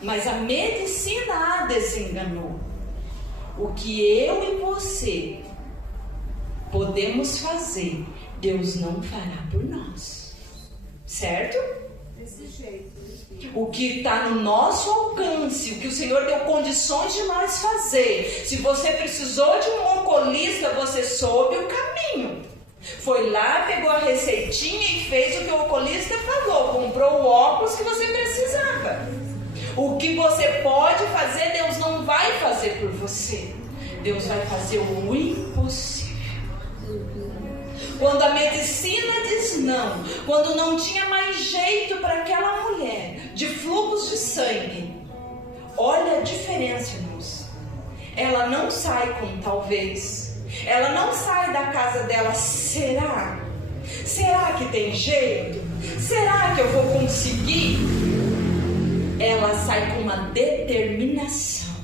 mas a medicina a desenganou. O que eu e você podemos fazer, Deus não fará por nós, certo? Desse jeito. O que está no nosso alcance, o que o Senhor deu condições de nós fazer. Se você precisou de um oculista, você soube o caminho. Foi lá, pegou a receitinha e fez o que o oculista falou. Comprou o óculos que você precisava. O que você pode fazer, Deus não vai fazer por você. Deus vai fazer o impossível. Quando a medicina diz não, quando não tinha mais jeito para aquela mulher de fluxos de sangue, olha a diferença, irmãos. Ela não sai com talvez, ela não sai da casa dela, será? Será que tem jeito? Será que eu vou conseguir? Ela sai com uma determinação.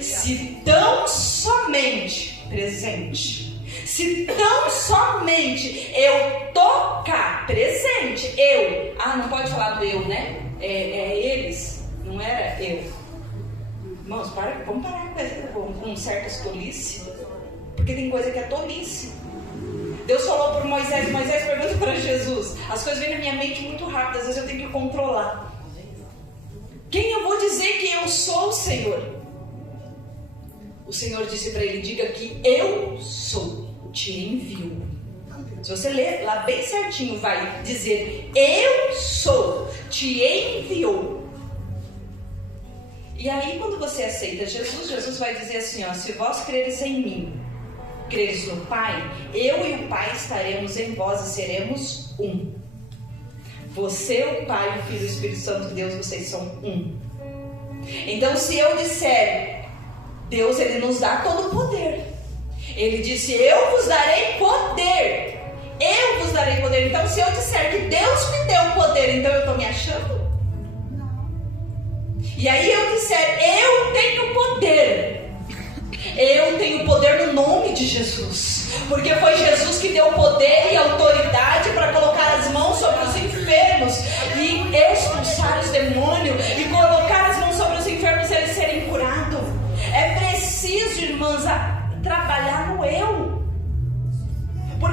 Se tão somente presente, se tão somente eu tocar presente, eu, não pode falar do eu, né? É eles, não era eu. Irmãos, vamos parar com certas tolices, porque tem coisa que é tolice. Deus falou para Moisés pergunta para Jesus. As coisas vêm na minha mente muito rápido, às vezes eu tenho que controlar. Quem eu vou dizer que eu sou, Senhor? O Senhor disse para ele, diga que eu sou. Te envio. Se você ler lá bem certinho, vai dizer, eu sou, te enviou. E aí quando você aceita Jesus vai dizer assim, se vós creres em mim, creres no Pai, eu e o Pai estaremos em vós e seremos um. Você, o Pai, o Filho e o Espírito Santo de Deus, vocês são um. Então se eu disser, Deus, Ele nos dá todo o poder. Ele disse, eu vos darei poder. Eu vos darei poder. Então se eu disser que Deus me deu poder, então eu estou me achando? Não. E aí eu disser, eu tenho poder. Eu tenho poder no nome de Jesus. Porque foi Jesus que deu poder e autoridade para colocar as mãos sobre os enfermos e expulsar os demônios e colocar as mãos sobre os enfermos e eles serem curados. É preciso, irmãs, trabalhar no eu. Por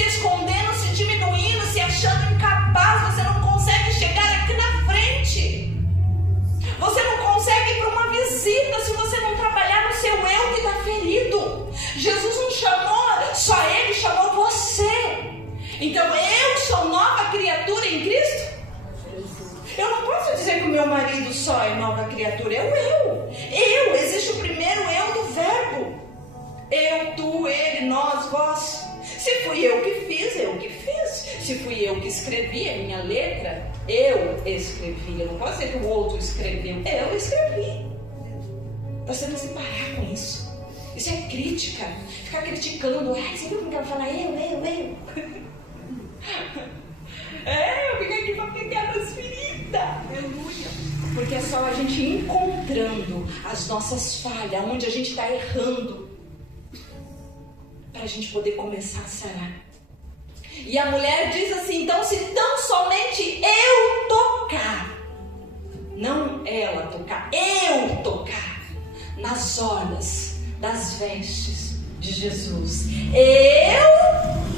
se escondendo, se diminuindo, se achando incapaz. Você não consegue chegar aqui na frente. Você não consegue ir para uma visita se você não trabalhar no seu eu que está ferido. Jesus não chamou só ele, chamou você. Então eu sou nova criatura em Cristo. Eu não posso dizer que o meu marido só é nova criatura, é o eu. Existe o primeiro eu do verbo. Eu, tu, ele, nós, vós. Se fui eu que fiz, eu que fiz. Se fui eu que escrevi a minha letra, eu escrevi. Eu não posso dizer que o outro escreveu, eu escrevi. Você não se parar com isso. Isso é crítica. Ficar criticando. Ai, você viu como ela fala eu. Eu fico aqui para pegar as feridas. Aleluia. Porque é só a gente encontrando as nossas falhas, onde a gente está errando, para a gente poder começar a sarar. E a mulher diz assim: então, se tão somente eu tocar, não ela tocar, eu tocar nas orlas das vestes de Jesus,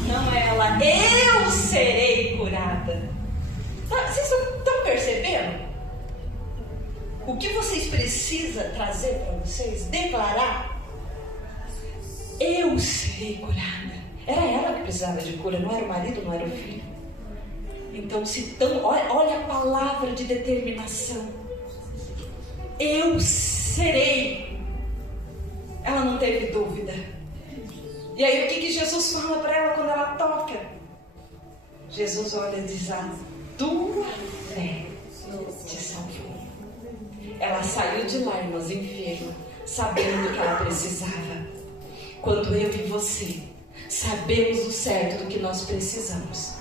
não ela, eu serei curada. Vocês estão percebendo? O que vocês precisam trazer para vocês? Declarar: eu serei curada. Era ela que precisava de cura, não era o marido, não era o filho. Então, olha a palavra de determinação. Eu serei. Ela não teve dúvida. E aí o que Jesus fala para ela quando ela toca? Jesus olha e diz: a tua fé te salvou. Ela saiu de lá, irmãs, enferma, sabendo do que ela precisava. Quando eu e você sabemos o certo do que nós precisamos,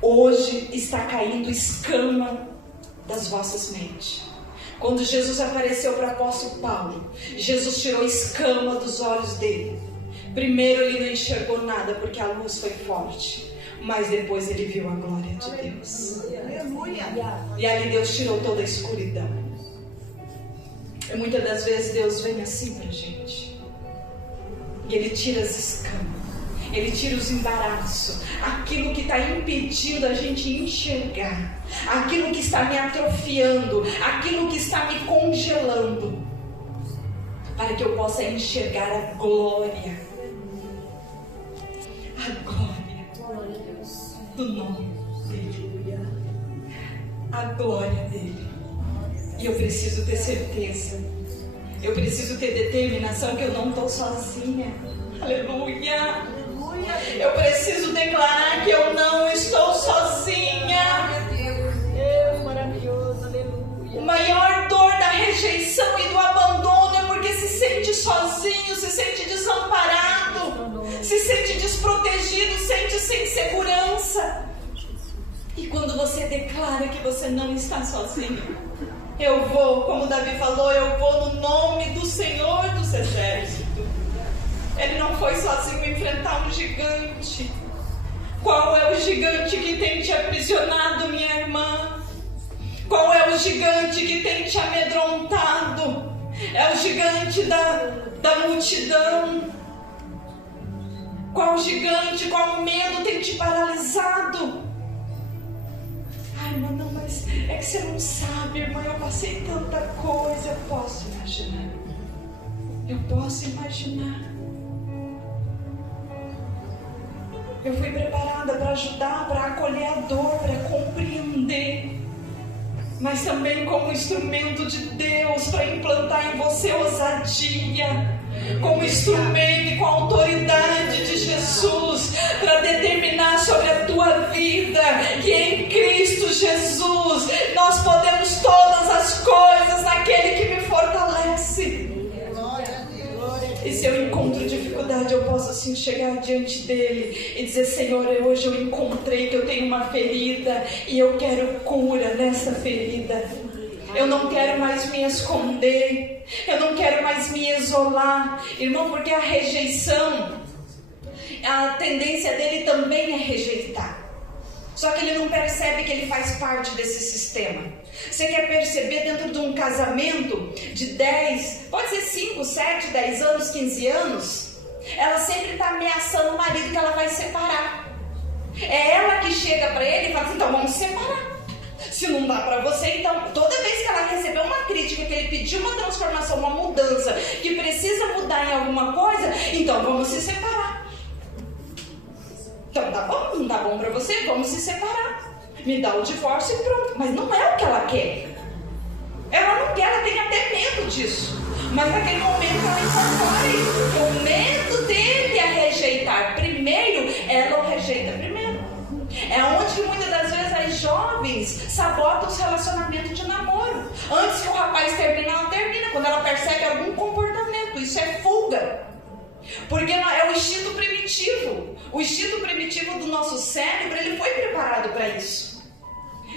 hoje está caindo escama das vossas mentes. Quando Jesus apareceu para o apóstolo Paulo, Jesus tirou escama dos olhos dele. Primeiro ele não enxergou nada porque a luz foi forte, mas depois ele viu a glória de Deus. E ali Deus tirou toda a escuridão. E muitas das vezes Deus vem assim para a gente. E Ele tira as escamas, Ele tira os embaraços, aquilo que está impedindo a gente enxergar, aquilo que está me atrofiando, aquilo que está me congelando, para que eu possa enxergar a glória do nome dEle, a glória dEle. E eu preciso ter certeza, eu preciso ter determinação que eu não estou sozinha. Aleluia. Eu preciso declarar que eu não estou sozinha. Deus maravilhoso, aleluia. O maior dor da rejeição e do abandono é porque se sente sozinho, se sente desamparado, se sente desprotegido, sente sem segurança. E quando você declara que você não está sozinho, eu vou, como Davi falou, eu vou no nome do Senhor dos Exércitos. Ele não foi sozinho enfrentar um gigante. Qual é o gigante que tem te aprisionado, minha irmã? Qual é o gigante que tem te amedrontado? É o gigante da multidão. Qual gigante, qual medo tem te paralisado? Ai, irmã, não, mas é que você não sabe, irmã, eu passei tanta coisa. Eu posso imaginar. Eu posso imaginar. Eu fui preparada para ajudar, para acolher a dor, para compreender, mas também como instrumento de Deus para implantar em você ousadia, como instrumento e com a autoridade de Jesus para determinar sobre a tua vida que em Cristo Jesus nós podemos todas as coisas naquele que me fortalece. E se eu encontro dificuldade, eu posso assim chegar diante dele e dizer: Senhor, hoje eu encontrei que eu tenho uma ferida e eu quero cura nessa ferida. Eu não quero mais me esconder, eu não quero mais me isolar, irmão, porque a rejeição, a tendência dele também é rejeitar. Só que ele não percebe que ele faz parte desse sistema. Você quer perceber dentro de um casamento de 10, pode ser 5, 7, 10 anos, 15 anos, ela sempre está ameaçando o marido que ela vai separar. É ela que chega para ele e fala assim, então vamos se separar. Se não dá para você, então, toda vez que ela recebeu uma crítica, que ele pediu uma transformação, uma mudança, que precisa mudar em alguma coisa, então vamos se separar. Então tá bom, não tá bom para você, vamos se separar. Me dá o divórcio e pronto. Mas não é o que ela quer. Ela não quer, ela tem até medo disso. Mas naquele momento ela incorpora o medo dele a rejeitar primeiro, ela o rejeita primeiro. É onde que muitas das vezes as jovens sabotam os relacionamentos de namoro. Antes que o rapaz termine, ela termina. Quando ela percebe algum comportamento, isso é fuga. Porque é o instinto primitivo. O instinto primitivo do nosso cérebro, ele foi preparado para isso.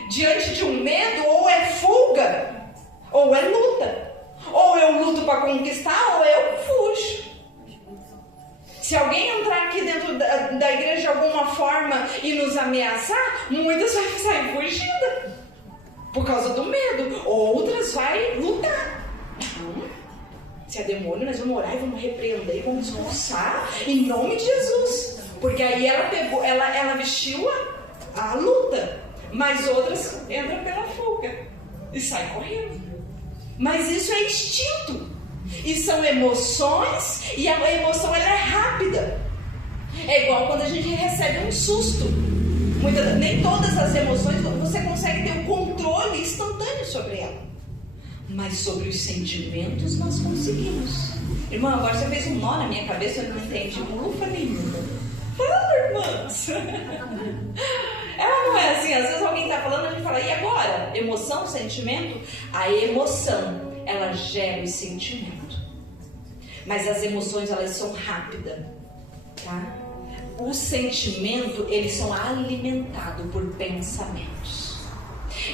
Diante de um medo, ou é fuga, ou é luta. Ou eu luto para conquistar, ou eu fujo. Se alguém entrar aqui dentro da igreja de alguma forma e nos ameaçar, muitas vai sair fugida por causa do medo. Outras vai lutar. Se é demônio, nós vamos orar e vamos repreender e vamos expulsar em nome de Jesus. Porque aí ela vestiu a luta. Mas outras entram pela fuga e saem correndo. Mas isso é instinto. E são emoções, e a emoção ela é rápida. É igual quando a gente recebe um susto. Nem todas as emoções você consegue ter o controle instantâneo sobre ela. Mas sobre os sentimentos nós conseguimos. Irmã, agora você fez um nó na minha cabeça, eu não entendi lufa nenhuma. Fala, irmãs. Ela não é assim, às vezes alguém está falando, a gente fala, e agora? Emoção, sentimento? A emoção, ela gera o sentimento. Mas as emoções, elas são rápidas, tá? O sentimento, eles são alimentados por pensamentos.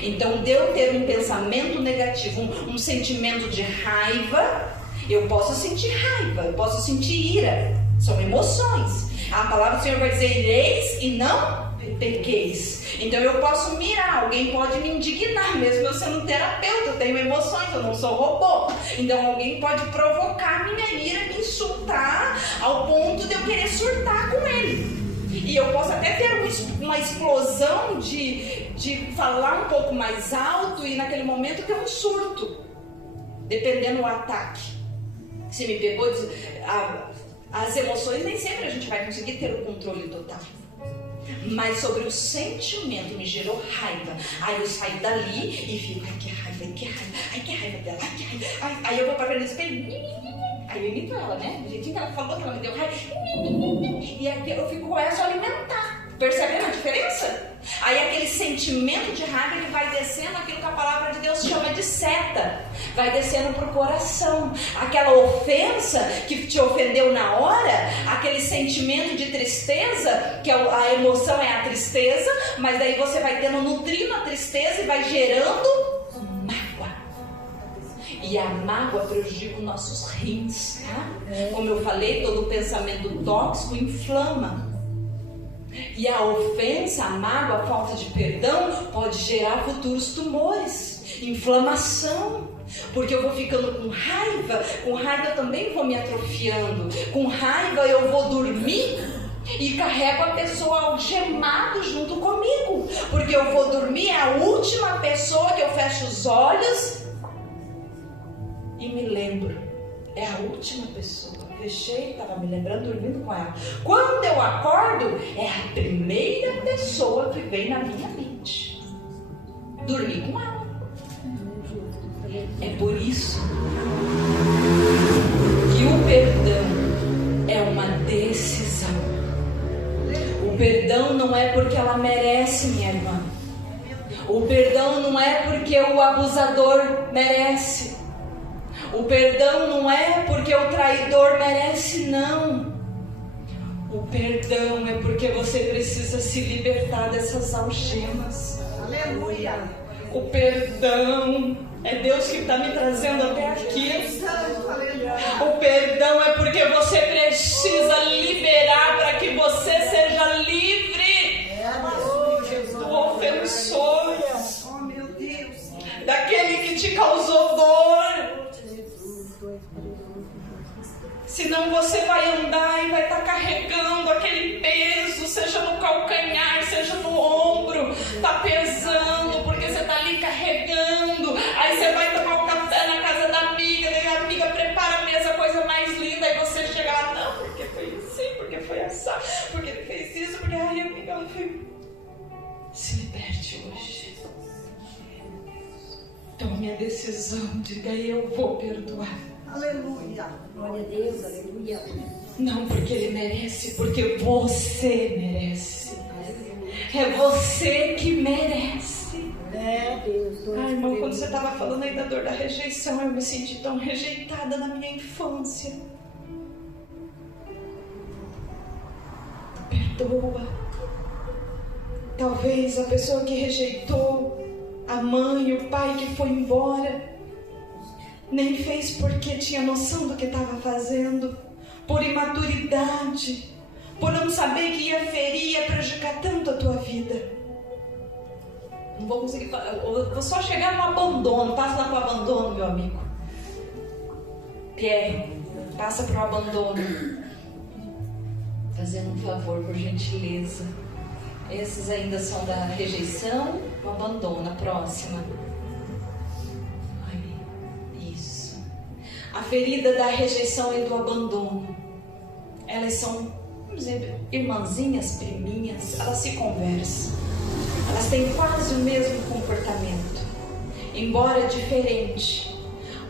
Então, de eu ter um pensamento negativo, um sentimento de raiva, eu posso sentir raiva, eu posso sentir ira. São emoções. A palavra do Senhor vai dizer, ireis e não pequeis. Então eu posso mirar, alguém pode me indignar, mesmo eu sendo terapeuta, eu tenho emoções, eu não sou robô. Então alguém pode provocar minha ira, me insultar, ao ponto de eu querer surtar com ele. E eu posso até ter uma explosão de falar um pouco mais alto e naquele momento ter um surto, dependendo do ataque. Se me pegou, as emoções nem sempre a gente vai conseguir ter o controle total. Mas sobre o sentimento me gerou raiva. Aí eu saio dali e fico, ai que raiva dela, ai que raiva. Aí eu vou para frente do espelho, aí eu imito ela, né? Do jeitinho que ela falou que ela me deu raiva. E aqui eu fico com essa a alimentar. Percebendo a diferença? Aí aquele sentimento de raiva, ele vai descendo aquilo que a palavra de Deus chama de seta. Vai descendo pro coração. Aquela ofensa que te ofendeu na hora, aquele sentimento de tristeza, que a emoção é a tristeza, mas daí você vai tendo, nutrindo a tristeza e vai gerando mágoa. E a mágoa prejudica os nossos rins, tá? Como eu falei, todo pensamento tóxico inflama. E a ofensa, a mágoa, a falta de perdão pode gerar futuros tumores, inflamação, porque eu vou ficando com raiva eu também vou me atrofiando, com raiva eu vou dormir e carrego a pessoa algemada junto comigo, porque eu vou dormir, é a última pessoa que eu fecho os olhos e me lembro, é a última pessoa. Fechei, estava me lembrando, dormindo com ela. Quando eu acordo, é a primeira pessoa que vem na minha mente. Dormi com ela. É por isso que o perdão é uma decisão. O perdão não é porque ela merece, minha irmã. O perdão não é porque o abusador merece. O perdão não é porque o traidor merece, não. O perdão é porque você precisa se libertar dessas algemas. Aleluia. O perdão é Deus que está me trazendo até aqui. O perdão é porque você precisa liberar para que você seja livre do ofensor, daquele que te causou dor. Senão você vai andar e vai estar carregando aquele peso, seja no calcanhar, seja no ombro, tá pesando, porque você tá ali carregando. Aí você vai tomar um café na casa da amiga, daí a amiga prepara a mesa, coisa mais linda, aí você chega lá, não, porque foi assim, porque foi assado, porque ele fez isso, porque ai amiga, ela foi... Se liberte hoje. Tome a decisão, diga eu vou perdoar. Aleluia. Glória a Deus, aleluia. Não porque ele merece, porque você merece. É você que merece. É, Deus. Ai, irmão, quando você estava falando aí da dor da rejeição, eu me senti tão rejeitada na minha infância. Perdoa. Talvez a pessoa que rejeitou, a mãe, o pai que foi embora, nem fez porque tinha noção do que estava fazendo, por imaturidade, por não saber que ia ferir, ia prejudicar tanto a tua vida. Não vou conseguir falar, vou só chegar no abandono. Passa lá para o abandono, meu amigo. Pierre, passa para o abandono. Fazendo um favor, por gentileza. Esses ainda são da rejeição, o abandono. A próxima. Isso. A ferida da rejeição e do abandono, elas são, vamos dizer, irmãzinhas, priminhas. Elas se conversam. Elas têm quase o mesmo comportamento, embora diferente.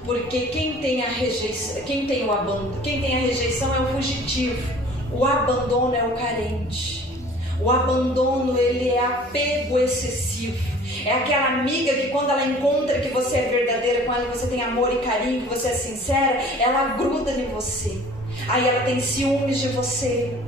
Porque quem tem a rejeição, quem tem a rejeição é o fugitivo. O abandono é o carente. O abandono, ele é apego excessivo. É aquela amiga que quando ela encontra que você é verdadeira com ela, que você tem amor e carinho, que você é sincera, ela gruda em você. Aí ela tem ciúmes de você.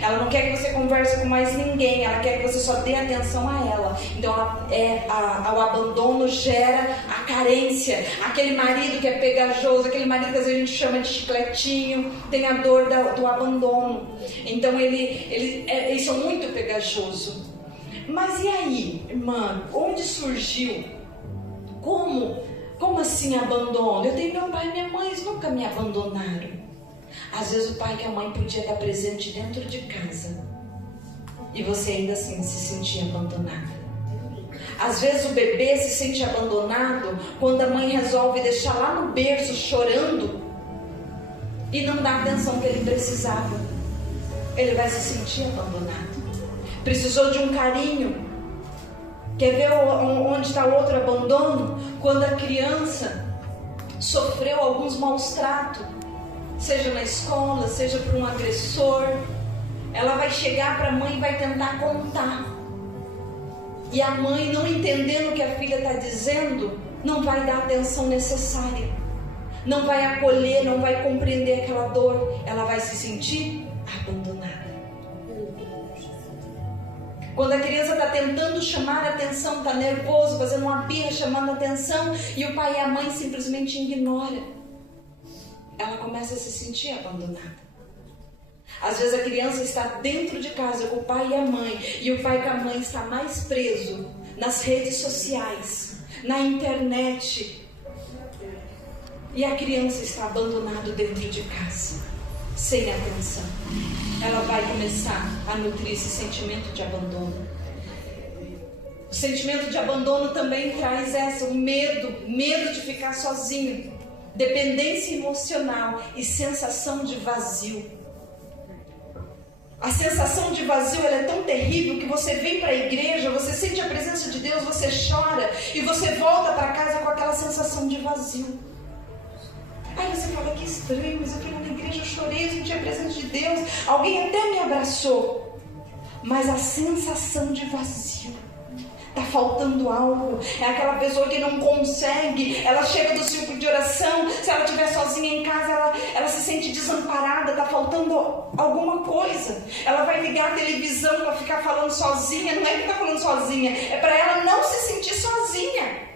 Ela não quer que você converse com mais ninguém. Ela quer que você só dê atenção a ela. Então o abandono gera a carência. Aquele marido que é pegajoso, aquele marido que às vezes a gente chama de chicletinho, tem a dor do abandono. Então isso é muito pegajoso. Mas e aí, irmã? Onde surgiu? Como assim abandono? Eu tenho meu pai e minha mãe, eles nunca me abandonaram. Às vezes o pai e a mãe podia estar presente dentro de casa e você ainda assim se sentia abandonada. Às vezes o bebê se sente abandonado quando a mãe resolve deixar lá no berço chorando e não dá a atenção que ele precisava. Ele vai se sentir abandonado. Precisou de um carinho. Quer ver onde está o outro abandono? Quando a criança sofreu alguns maus tratos, seja na escola, seja por um agressor, ela vai chegar para a mãe e vai tentar contar. E a mãe, não entendendo o que a filha está dizendo, não vai dar a atenção necessária, não vai acolher, não vai compreender aquela dor. Ela vai se sentir abandonada. Quando a criança está tentando chamar a atenção, está nervoso, fazendo uma birra, chamando a atenção, e o pai e a mãe simplesmente ignoram, ela começa a se sentir abandonada. Às vezes a criança está dentro de casa com o pai e a mãe, e o pai e a mãe está mais preso nas redes sociais, na internet, e a criança está abandonada dentro de casa, sem atenção. Ela vai começar a nutrir esse sentimento de abandono. O sentimento de abandono também traz o medo de ficar sozinho, dependência emocional e sensação de vazio. A sensação de vazio, ela é tão terrível que você vem para a igreja, você sente a presença de Deus, você chora e você volta para casa com aquela sensação de vazio. Aí você fala, que estranho, mas eu fui na igreja, eu chorei, eu senti a presença de Deus, alguém até me abraçou, mas a sensação de vazio. Está faltando algo. É aquela pessoa que não consegue. Ela chega do círculo de oração. Se ela estiver sozinha em casa, ela se sente desamparada. Está faltando alguma coisa. Ela vai ligar a televisão para ficar falando sozinha. Não é que está falando sozinha, é para ela não se sentir sozinha.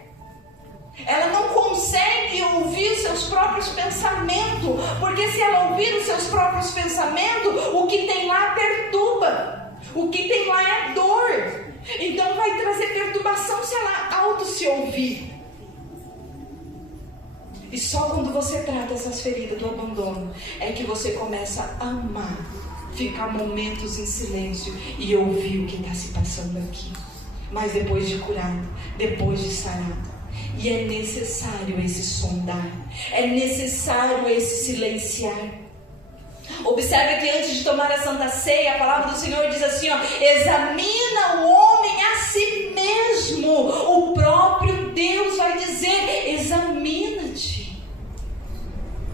Ela não consegue ouvir os seus próprios pensamentos, porque se ela ouvir os seus próprios pensamentos, o que tem lá perturba. O que tem lá é dor. Então vai trazer perturbação se ela auto se ouvir. E só quando você trata essas feridas do abandono é que você começa a amar, ficar momentos em silêncio e ouvir o que está se passando aqui. Mas depois de curado, depois de sarado. E é necessário esse sondar, é necessário esse silenciar. Observe que antes de tomar a Santa Ceia, a palavra do Senhor diz assim, ó: examina o homem a si mesmo. O próprio Deus vai dizer: examina-te.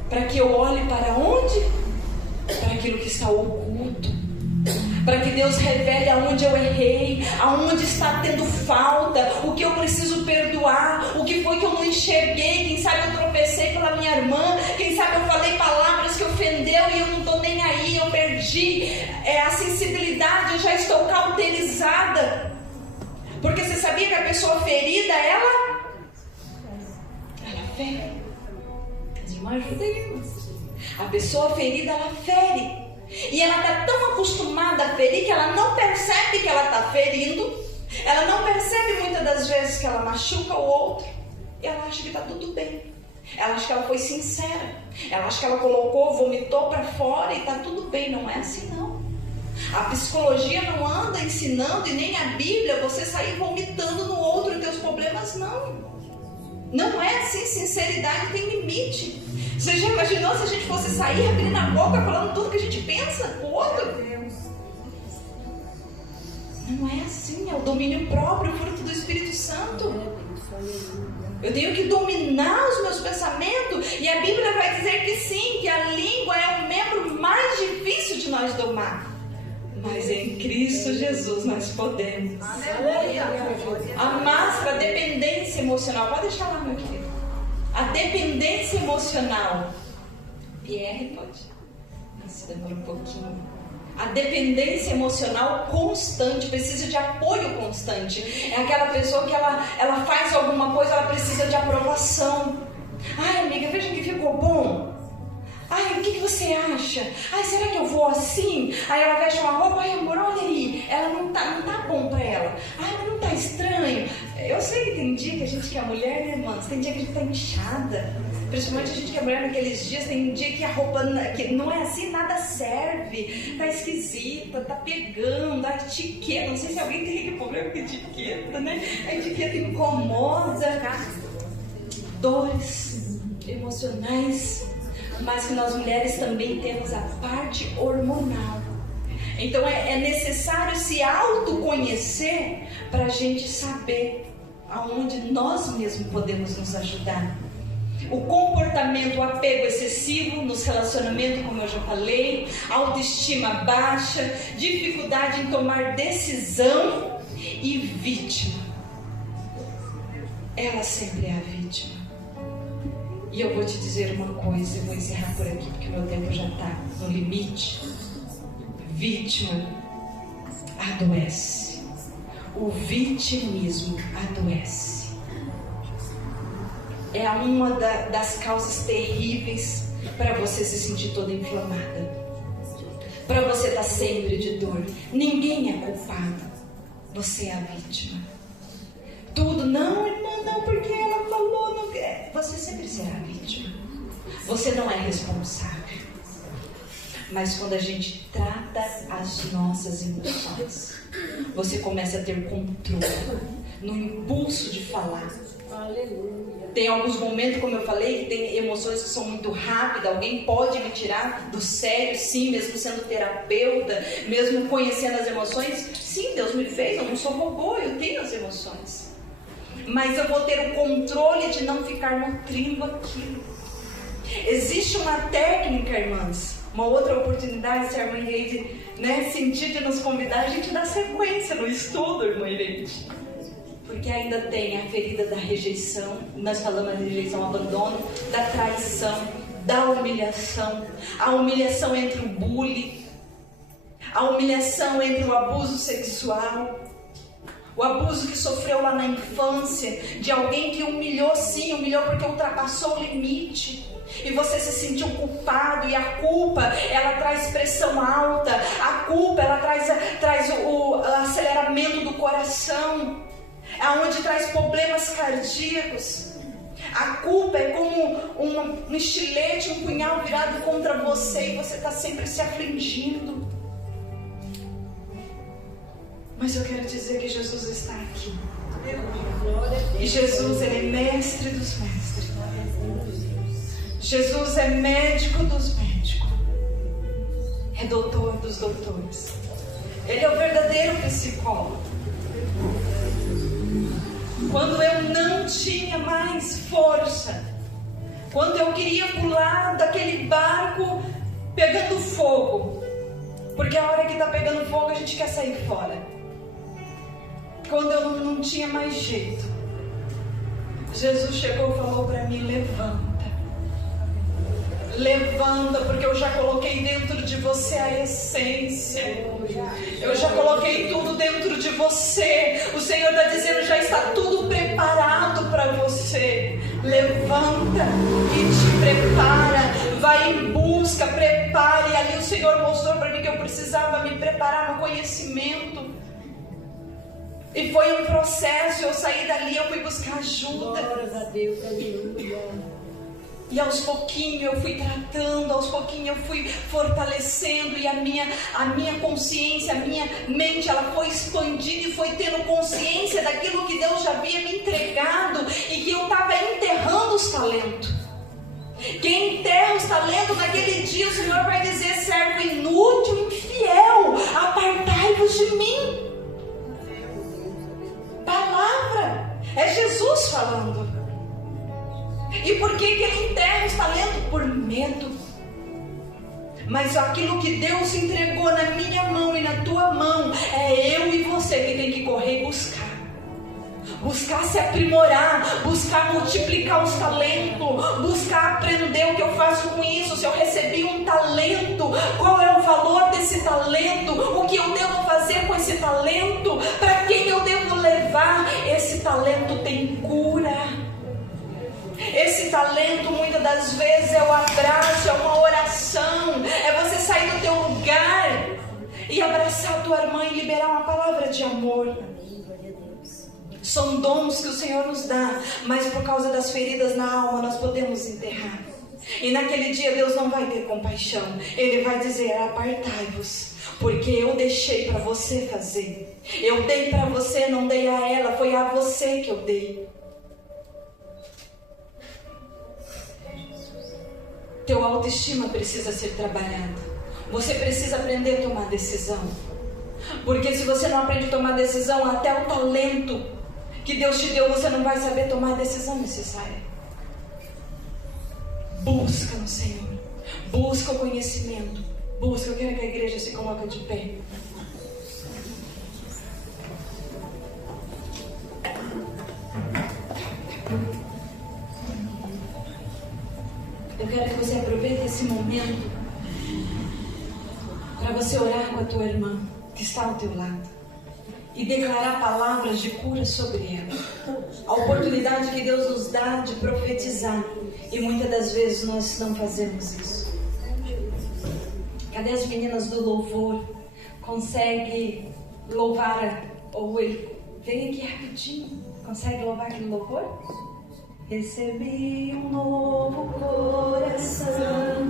Para que eu olhe para onde? Para aquilo que está oculto. Para que Deus revele aonde eu errei, aonde está tendo falta, o que eu preciso perdoar, o que foi que eu não enxerguei. Quem sabe eu tropecei pela minha irmã, quem sabe eu falei palavras que ofendeu e eu não estou nem aí, eu perdi a sensibilidade, eu já estou cauterizada. Porque você sabia que a pessoa ferida, ela fere. As irmãs ajudam aí. A pessoa ferida, ela fere. E ela está tão acostumada a ferir que ela não percebe que ela está ferindo. Ela não percebe muitas das vezes que ela machuca o outro. E ela acha que está tudo bem. Ela acha que ela foi sincera. Ela acha que ela colocou, vomitou para fora e está tudo bem. Não é assim não. A psicologia não anda ensinando, e nem a Bíblia, você sair vomitando no outro os teus problemas, não. Não é assim. Sinceridade tem limite. Você já imaginou se a gente fosse sair abrindo a boca falando tudo que a gente pensa pro outro? Não é assim. É o domínio próprio, o fruto do Espírito Santo. Eu tenho que dominar os meus pensamentos. E a Bíblia vai dizer que sim, que a língua é o membro mais difícil de nós domar. Mas em Cristo Jesus nós podemos. A máscara, a dependência emocional. Pode deixar lá, meu querido. A dependência emocional. Pierre, pode? Nossa, demora um pouquinho. A dependência emocional constante, precisa de apoio constante. É aquela pessoa que ela faz alguma coisa, ela precisa de aprovação. Ai, amiga, veja que ficou bom. Ai, o que você acha? Ai, será que eu vou assim? Aí ela veste uma roupa, ai amor, olha aí. Ela não tá bom pra ela. Ai, mas não tá estranho. Eu sei que tem dia que a gente que é mulher, né, irmãs? Tem dia que a gente tá inchada. Principalmente a gente que é mulher naqueles dias, tem dia que a roupa que não é assim, nada serve. Tá esquisita, tá pegando, a etiqueta. Não sei se alguém tem aquele problema com etiqueta, né? A etiqueta incomoda. Dores emocionais. Mas que nós mulheres também temos a parte hormonal. Então é necessário se autoconhecer para a gente saber aonde nós mesmos podemos nos ajudar. O comportamento, o apego excessivo nos relacionamentos, como eu já falei, autoestima baixa, dificuldade em tomar decisão e vítima. Ela sempre é a vítima. E eu vou te dizer uma coisa, eu vou encerrar por aqui porque meu tempo já está no limite. Vítima adoece. O vitimismo adoece. É uma das causas terríveis para você se sentir toda inflamada. Para você estar sempre de dor. Ninguém é culpado. Você é a vítima. Tudo, não, irmã, não, porque ela falou, não quer. Você sempre será vítima. Você não é responsável. Mas quando a gente trata as nossas emoções, você começa a ter controle no impulso de falar. Aleluia. Tem alguns momentos, como eu falei, que tem emoções que são muito rápidas. Alguém pode me tirar do sério, sim, mesmo sendo terapeuta, mesmo conhecendo as emoções. Sim, Deus me fez, eu não sou robô, eu tenho as emoções. Mas eu vou ter o controle de não ficar nutrindo aquilo. Existe uma técnica, irmãs, uma outra oportunidade, se a irmã Ireide, sentir de nos convidar, a gente dá sequência no estudo, irmã Ireide. Porque ainda tem a ferida da rejeição, nós falamos da rejeição, abandono, da traição, da humilhação, a humilhação entre o bullying, a humilhação entre o abuso sexual, o abuso que sofreu lá na infância, de alguém que humilhou, sim, humilhou porque ultrapassou o limite. E você se sentiu culpado, e a culpa, ela traz pressão alta, a culpa, ela traz o aceleramento do coração, aonde traz problemas cardíacos. A culpa é como um estilete, um punhal virado contra você e você está sempre se afligindo. Mas eu quero dizer que Jesus está aqui. E Jesus, Ele é mestre dos mestres. Jesus é médico dos médicos. É doutor dos doutores. Ele é o verdadeiro psicólogo. Quando eu não tinha mais força, quando eu queria pular daquele barco pegando fogo, porque a hora que está pegando fogo a gente quer sair fora. Quando eu não tinha mais jeito, Jesus chegou e falou para mim: levanta. Levanta, porque eu já coloquei dentro de você a essência. Eu já coloquei tudo dentro de você. O Senhor está dizendo: já está tudo preparado para você. Levanta e te prepara. Vai em busca, prepare. E ali o Senhor mostrou para mim que eu precisava me preparar no conhecimento. E foi um processo. Eu saí dali, eu fui buscar ajuda. Glórias a Deus, aleluia. E aos pouquinhos eu fui tratando, aos pouquinhos eu fui fortalecendo, e a minha consciência, a minha mente, ela foi expandindo e foi tendo consciência daquilo que Deus já havia me entregado e que eu estava enterrando os talentos. Quem enterra os talentos, naquele dia o Senhor vai dizer: servo inútil, infiel, apartai-vos de mim. Palavra, é Jesus falando. E por que Ele enterra os talentos? Por medo. Mas aquilo que Deus entregou na minha mão e na tua mão, é eu e você que tem que correr e buscar. Buscar se aprimorar, buscar multiplicar os talentos, buscar aprender o que eu faço com isso. Se eu recebi um talento, qual é o valor desse talento? O que eu devo fazer com esse talento? Para quem eu devo levar? Esse talento tem cura. Esse talento muitas das vezes é o abraço, é uma oração, é você sair do teu lugar e abraçar a tua irmã e liberar uma palavra de amor. São dons que o Senhor nos dá, mas por causa das feridas na alma nós podemos enterrar. E naquele dia Deus não vai ter compaixão. Ele vai dizer: apartai-vos, porque eu deixei para você fazer. Eu dei para você, não dei a ela, foi a você que eu dei. Teu autoestima precisa ser trabalhada. Você precisa aprender a tomar decisão. Porque se você não aprende a tomar decisão, até o talento que Deus te deu, você não vai saber tomar a decisão necessária. Busca no Senhor. Busca o conhecimento. Busca. Eu quero que a igreja se coloque de pé. Eu quero que você aproveite esse momento para você orar com a tua irmã que está ao teu lado e declarar palavras de cura sobre ela. A oportunidade que Deus nos dá de profetizar, e muitas das vezes nós não fazemos isso. Cadê as meninas do louvor? Consegue louvar? Ou ele vem aqui rapidinho. Consegue louvar aquele louvor? Recebi um novo coração,